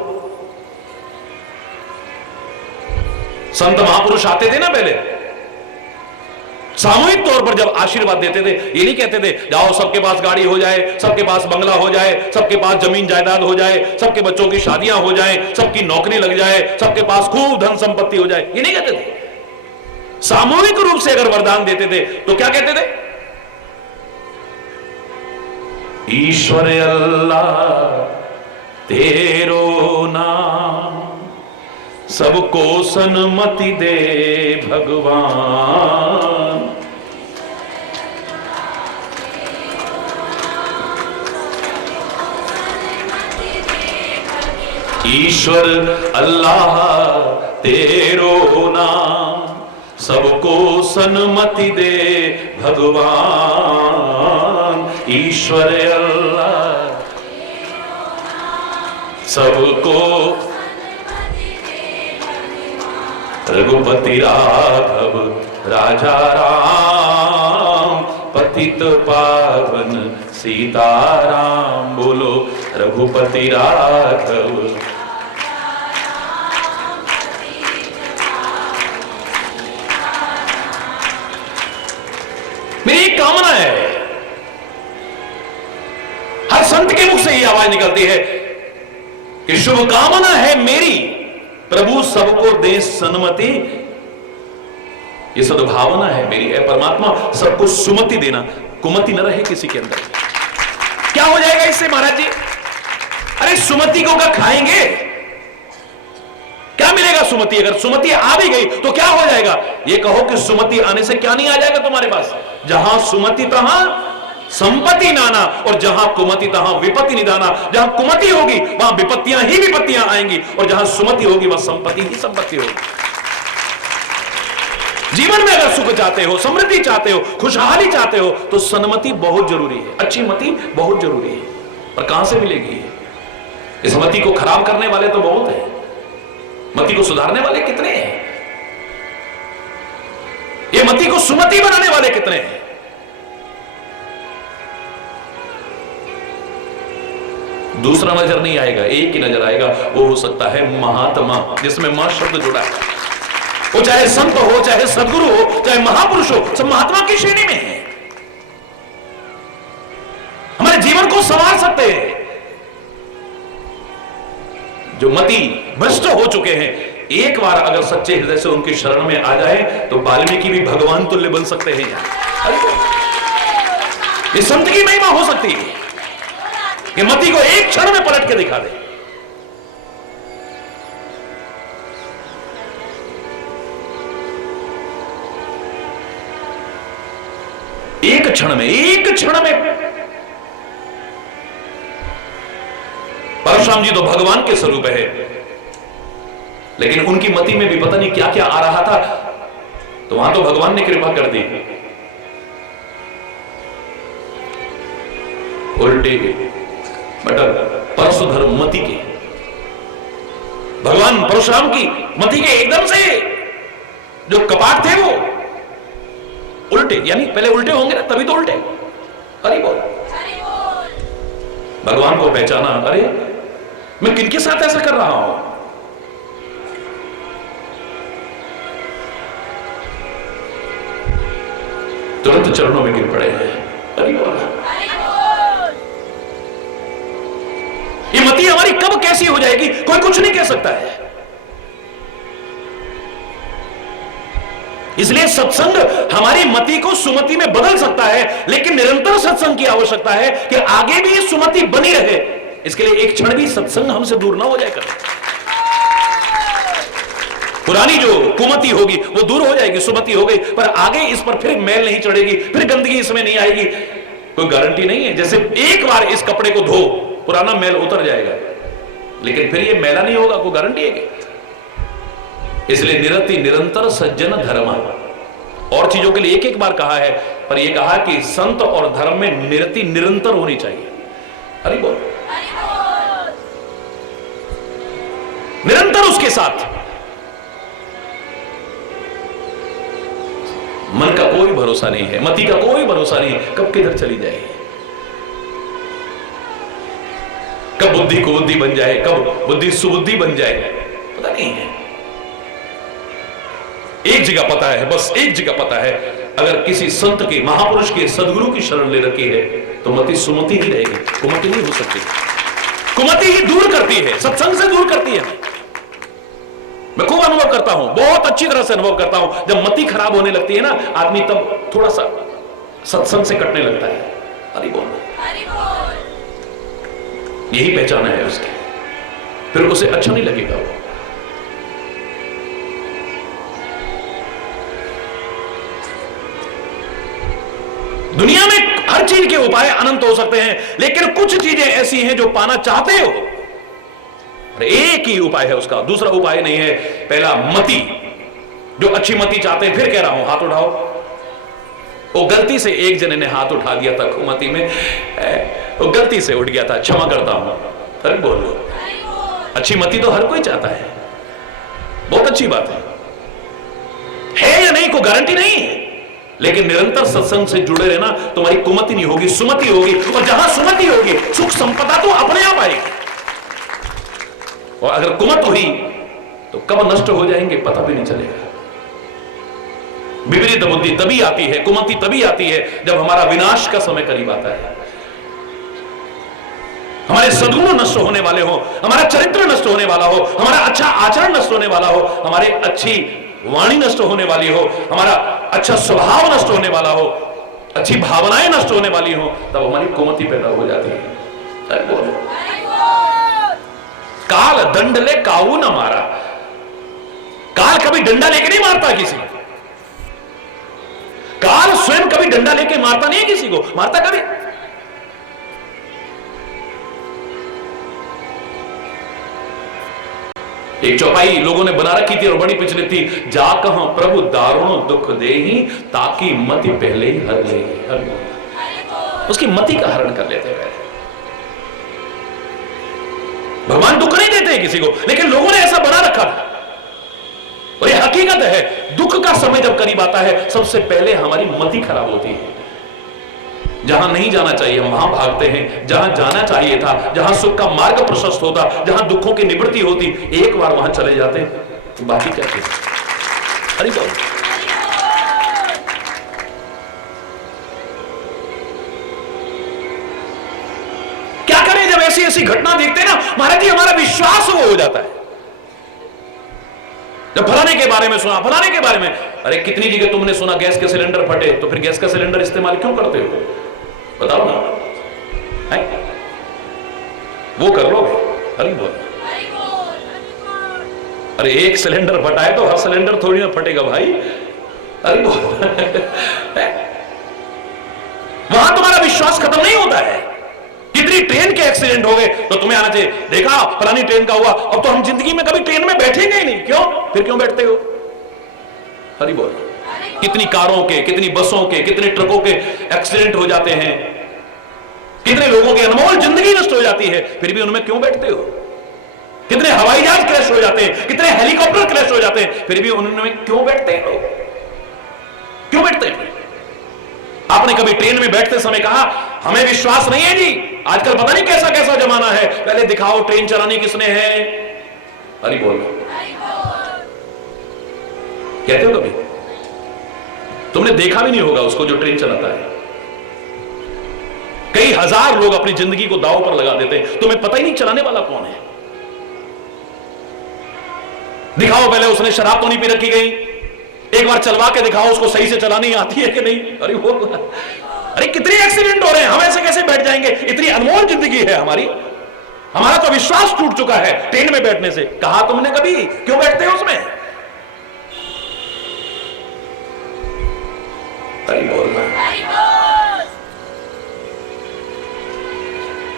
संत महापुरुष आते थे ना पहले, सामूहिक तौर पर जब आशीर्वाद देते थे, ये नहीं कहते थे जाओ सबके पास गाड़ी हो जाए, सबके पास बंगला हो जाए, सबके पास जमीन जायदाद हो जाए, सबके बच्चों की शादियां हो जाए, सबकी नौकरी लग जाए, सबके पास खूब धन संपत्ति हो जाए, ये नहीं कहते थे। सामूहिक रूप से अगर वरदान देते थे तो क्या कहते थे? ईश्वर अल्लाह तेरो नाम, सबको सन्मति दे भगवान। ईश्वर अल्लाह तेरो नाम, सबको सन्मति दे भगवान। ईश्वर अल्लाह सबको, रघुपति राघव राजा राम, पतित पावन सीताराम। बोलो रघुपति राघव। मेरी एक कामना है, हर संत के मुख से ये आवाज निकलती है कि शुभ कामना है मेरी, प्रभु सबको दे सन्मति। ये सद्भावना है मेरी, है परमात्मा सबको सुमति देना, कुमति न रहे किसी के अंदर। क्या हो जाएगा इससे महाराज जी? अरे सुमति को क्या खाएंगे? क्या मिलेगा सुमति? अगर सुमति आ भी गई तो क्या हो जाएगा? ये कहो कि सुमति आने से क्या नहीं आ जाएगा तुम्हारे पास? जहां सुमति तहां संपत्ति नाना, और जहां कुमति तहां विपत्ति निदाना। जहां कुमति होगी वहां विपत्तियां ही विपत्तियां आएंगी, और जहां सुमति होगी वहां संपत्ति ही संपत्ति होगी। जीवन में अगर सुख चाहते हो, समृद्धि चाहते हो, खुशहाली चाहते हो, तो सन्मति बहुत जरूरी है, अच्छी मति बहुत जरूरी है। पर कहां से मिलेगी? इस मति को खराब करने वाले तो बहुत है, मति को सुधारने वाले कितने हैं? ये मति को सुमति बनाने वाले कितने हैं? दूसरा नजर नहीं आएगा, एक ही नजर आएगा, वो हो सकता है महात्मा, जिसमें मां शब्द जुड़ा है। वो चाहे संत हो, चाहे सदगुरु हो, चाहे महापुरुष हो, सब महात्मा की श्रेणी में है। हमारे जीवन को संवार सकते हैं। जो मति भ्रष्ट हो चुके हैं, एक बार अगर सच्चे हृदय से उनकी शरण में आ जाए तो वाल्मीकि भी भगवान तुल्य बन सकते हैं। ये संत की महिमा हो सकती है कि मति को एक क्षण में पलट के दिखा दे। एक क्षण में परशुराम जी तो भगवान के स्वरूप है, लेकिन उनकी मति में भी पता नहीं क्या क्या आ रहा था, तो वहां तो भगवान ने कृपा कर दी। उल्टे मटर परशुधर मति के, भगवान परशुराम की मति के एकदम से जो कपाट थे वो उल्टे, यानी पहले उल्टे होंगे ना, तभी तो उल्टे। अरे बोल, भगवान को पहचाना, अरे मैं किनके साथ ऐसा कर रहा हूं? तुरंत चरणों में गिर पड़े हैं। अरे बोल, ये मति हमारी कब कैसी हो जाएगी कोई कुछ नहीं कह सकता है। इसलिए सत्संग हमारी मति को सुमति में बदल सकता है, लेकिन निरंतर सत्संग की आवश्यकता है कि आगे भी सुमति बनी रहे। इसके लिए एक क्षण भी सत्संग हमसे दूर ना हो जाए। पुरानी जो कुमति होगी वो दूर हो जाएगी, सुमति हो गई, पर आगे इस पर फिर मैल नहीं चढ़ेगी, फिर गंदगी इसमें नहीं आएगी। कोई गारंटी नहीं है। जैसे एक बार इस कपड़े को धो, पुराना मैल उतर जाएगा, लेकिन फिर ये मैला नहीं होगा, कोई गारंटी है क्या? इसलिए निरति निरंतर सज्जन धर्म, और चीजों के लिए एक एक बार कहा है, पर यह कहा कि संत और धर्म में निरति निरंतर होनी चाहिए। हरि बोल, निरंतर उसके साथ। मन का कोई भरोसा नहीं है, मति का कोई भरोसा नहीं है, कब किधर चली जाएगी, कब बुद्धि कुबुद्धि बन जाए, कब बुद्धि सुबुद्धि बन जाए, पता नहीं है। एक जगह पता है, बस एक जगह पता है, अगर किसी संत के, महापुरुष के, सदगुरु की शरण ले रखी है तो मति सुमति ही रहेगी, कुमति नहीं हो सकती। कुमति ही दूर करती है, सत्संग से दूर करती है। मैं खूब अनुभव करता हूं, बहुत अच्छी तरह से अनुभव करता हूं। जब मति खराब होने लगती है ना आदमी, तब थोड़ा सा सत्संग से कटने लगता है। हरि बोल, यही पहचाना है उसकी, फिर उसे अच्छा नहीं लगेगा। वो दुनिया में हर चीज के उपाय अनंत हो सकते हैं, लेकिन कुछ चीजें ऐसी हैं जो पाना चाहते हो, एक ही उपाय है उसका, दूसरा उपाय नहीं है। पहला मति, जो अच्छी मति चाहते हैं, फिर कह रहा हूं हाथ उठाओ। वो गलती से एक जने ने हाथ उठा दिया था कुमति में, वो गलती से उठ गया था, क्षमा करता हूं। अरे बोलो, अच्छी मति तो हर कोई चाहता है, बहुत अच्छी बात है या नहीं कोई गारंटी नहीं है, लेकिन निरंतर सत्संग से जुड़े रहना, तुम्हारी कुमति नहीं होगी, सुमति होगी। और जहां सुमति होगी सुख संपदा तो अपने आप आएगी, और अगर कुमत हुई तो कब नष्ट हो जाएंगे पता भी नहीं चलेगा। विपरीत बुद्धि तभी आती है, कुमति तभी आती है जब हमारा विनाश का समय करीब आता है, हमारे सद्गुण नष्ट होने वाले हो, हमारा चरित्र नष्ट होने वाला हो, हमारा अच्छा आचरण नष्ट होने वाला हो, हमारे अच्छी वाणी नष्ट होने वाली हो, हमारा अच्छा स्वभाव नष्ट होने वाला हो, अच्छी भावनाएं नष्ट होने वाली हो, तब हमारी कुमति पैदा हो जाती है। अरे बोलो, काल दंड ले काऊ न मारा, काल कभी डंडा लेके नहीं मारता किसी को, काल स्वयं कभी डंडा लेके मारता नहीं है किसी को, मारता कभी? एक चौपाई लोगों ने बना रखी थी और बड़ी प्रचलित थी, जा कहां प्रभु दारुण दुख देही, ताकि मति पहले ही हर ले। उसकी मति का हरण कर लेते हैं। भगवान दुख नहीं देते किसी को, लेकिन लोगों ने ऐसा बना रखा था, और ये हकीकत है। दुख का समय जब करीब आता है, सबसे पहले हमारी मति खराब होती है। जहां नहीं जाना चाहिए हम वहां भागते हैं, जहां जाना चाहिए था, जहां सुख का मार्ग प्रशस्त होता, जहां दुखों की निवृत्ति होती, एक बार वहां चले जाते, बाकी क्या चीज। अरे बाबू, क्या करें जब ऐसी ऐसी घटना देखते हैं ना महाराज जी, हमारा विश्वास वो हो जाता है। जब फलाने के बारे में सुना, फलाने के बारे में, अरे कितनी जगह तुमने सुना गैस के सिलेंडर फटे, तो फिर गैस का सिलेंडर इस्तेमाल क्यों करते हो, बताओ ना है? वो कर लो, अरे बोल, अरे एक सिलेंडर फटा है तो हर सिलेंडर थोड़ी ना फटेगा भाई, अरे बोल। वहां तुम्हारा विश्वास खत्म नहीं होता है। कितनी ट्रेन के एक्सीडेंट हो गए तो तुम्हें आना चाहिए, देखा फलानी ट्रेन का हुआ, अब तो हम जिंदगी में कभी ट्रेन में बैठेंगे ही नहीं, क्यों, फिर क्यों बैठते हो, हरी बोल। कितनी कारों के, कितनी बसों के, कितने ट्रकों के एक्सीडेंट हो जाते हैं, कितने लोगों की अनमोल जिंदगी नष्ट हो जाती है, फिर भी उनमें क्यों बैठते हो। कितने हवाई जहाज क्रैश हो जाते हैं, कितने हेलीकॉप्टर क्रैश हो जाते हैं, फिर भी उनमें क्यों बैठते हैं लोग, क्यों बैठते हैं। आपने कभी ट्रेन में बैठते समय कहा हमें विश्वास नहीं है जी, आजकल पता नहीं कैसा कैसा जमाना है, पहले दिखाओ ट्रेन चलानी किसने है, अरे बोल, कहते हो कभी, तुमने देखा भी नहीं होगा उसको जो ट्रेन चलाता है। कई हजार लोग अपनी जिंदगी को दांव पर लगा देते हैं, तुम्हें पता ही नहीं चलाने वाला कौन है। दिखाओ पहले उसने शराब तो नहीं पी रखी गई, एक बार चलवा के दिखाओ उसको सही से चलानी आती है कि नहीं, अरे वो, अरे कितने एक्सीडेंट हो रहे हैं, हम ऐसे कैसे बैठ जाएंगे, इतनी अनमोल जिंदगी है हमारी, हमारा तो विश्वास टूट चुका है ट्रेन में बैठने से। कहा तुमने कभी, क्यों बैठते हो उसमें, अरे बोलना।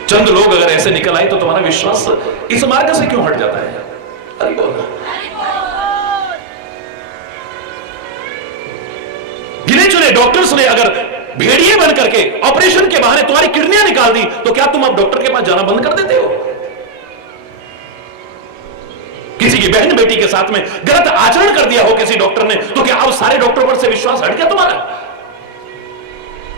चंद लोग अगर ऐसे निकल आए तो तुम्हारा विश्वास इस मार्ग से क्यों हट जाता है, अरे बोलना। गिने चुने डॉक्टर्स ने अगर भेड़िए बन करके ऑपरेशन के बहाने तुम्हारी किडनियां निकाल दी, तो क्या तुम अब डॉक्टर के पास जाना बंद कर देते हो। किसी की बहन बेटी के साथ में गलत आचरण कर दिया हो किसी डॉक्टर ने, तो क्या अब सारे डॉक्टर पर से विश्वास हट गया तुम्हारा।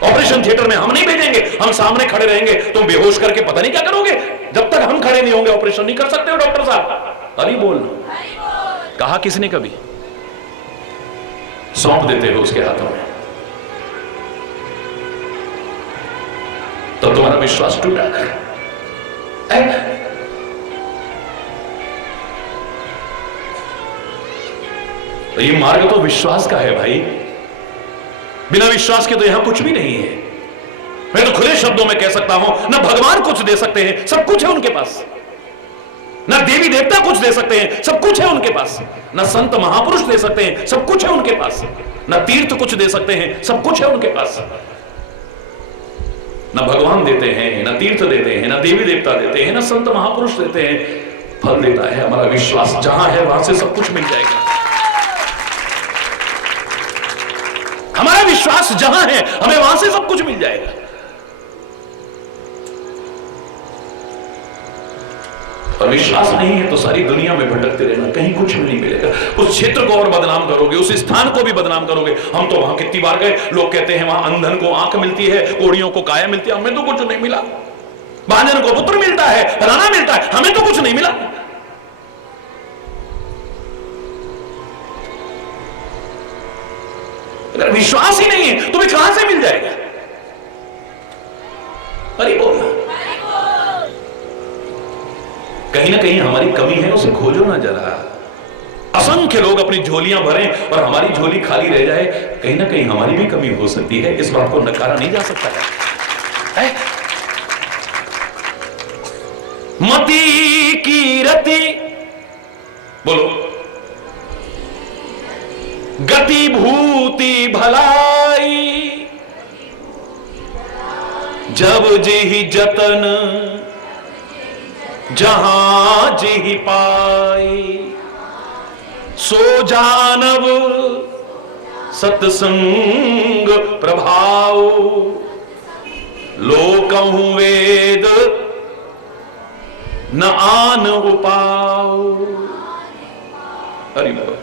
ऑपरेशन थिएटर में हम नहीं भेजेंगे, हम सामने खड़े रहेंगे, तुम बेहोश करके पता नहीं क्या करोगे, जब तक हम खड़े नहीं होंगे ऑपरेशन नहीं कर सकते हो डॉक्टर साहब, अरे बोल। कहा किसने कभी, सौंप देते हो उसके हाथों में, तो तुम्हारा विश्वास टूटा। तो ये मार्ग तो विश्वास का है भाई, बिना विश्वास के तो यहां कुछ भी नहीं है। मैं तो खुले शब्दों में कह सकता हूं, ना भगवान कुछ दे सकते हैं, सब कुछ है उनके पास, ना देवी देवता कुछ दे सकते हैं, सब कुछ है उनके पास, ना संत महापुरुष दे सकते हैं, सब कुछ है उनके पास, ना तीर्थ कुछ दे सकते हैं, सब कुछ है उनके पास। ना भगवान देते हैं, ना तीर्थ देते हैं, ना देवी देवता देते हैं, ना संत महापुरुष देते हैं, फल देता है हमारा विश्वास। जहां है वहां से सब कुछ मिल जाएगा। हमारा विश्वास जहां है हमें वहां से सब कुछ मिल जाएगा। और विश्वास नहीं है तो सारी दुनिया में भटकते रहना, कहीं कुछ भी नहीं मिलेगा। उस क्षेत्र को और बदनाम करोगे, उस स्थान को भी बदनाम करोगे। हम तो वहां कितनी बार गए, लोग कहते हैं वहां अंधन को आंख मिलती है, कोड़ियों को काया मिलती है, हमें तो कुछ नहीं मिला। बांझन को पुत्र मिलता है, फलाना मिलता है, हमें तो कुछ नहीं मिला। अगर विश्वास ही नहीं है तुम्हें कहां से मिल जाएगा। अरे बोलना, कहीं ना कहीं हमारी कमी है, उसे खोजो ना जरा। असंख्य लोग अपनी झोलियां भरें और हमारी झोली खाली रह जाए, कहीं ना कहीं हमारी भी कमी हो सकती है, इस बात को नकारा नहीं जा सकता है? मति की रति बोलो, गति भूति भलाई, जब जेहि जतन जहां जेहि पाई, सो जानव सत्संग प्रभाव, लोकहु वेद न आन उपाव। हरि बोल।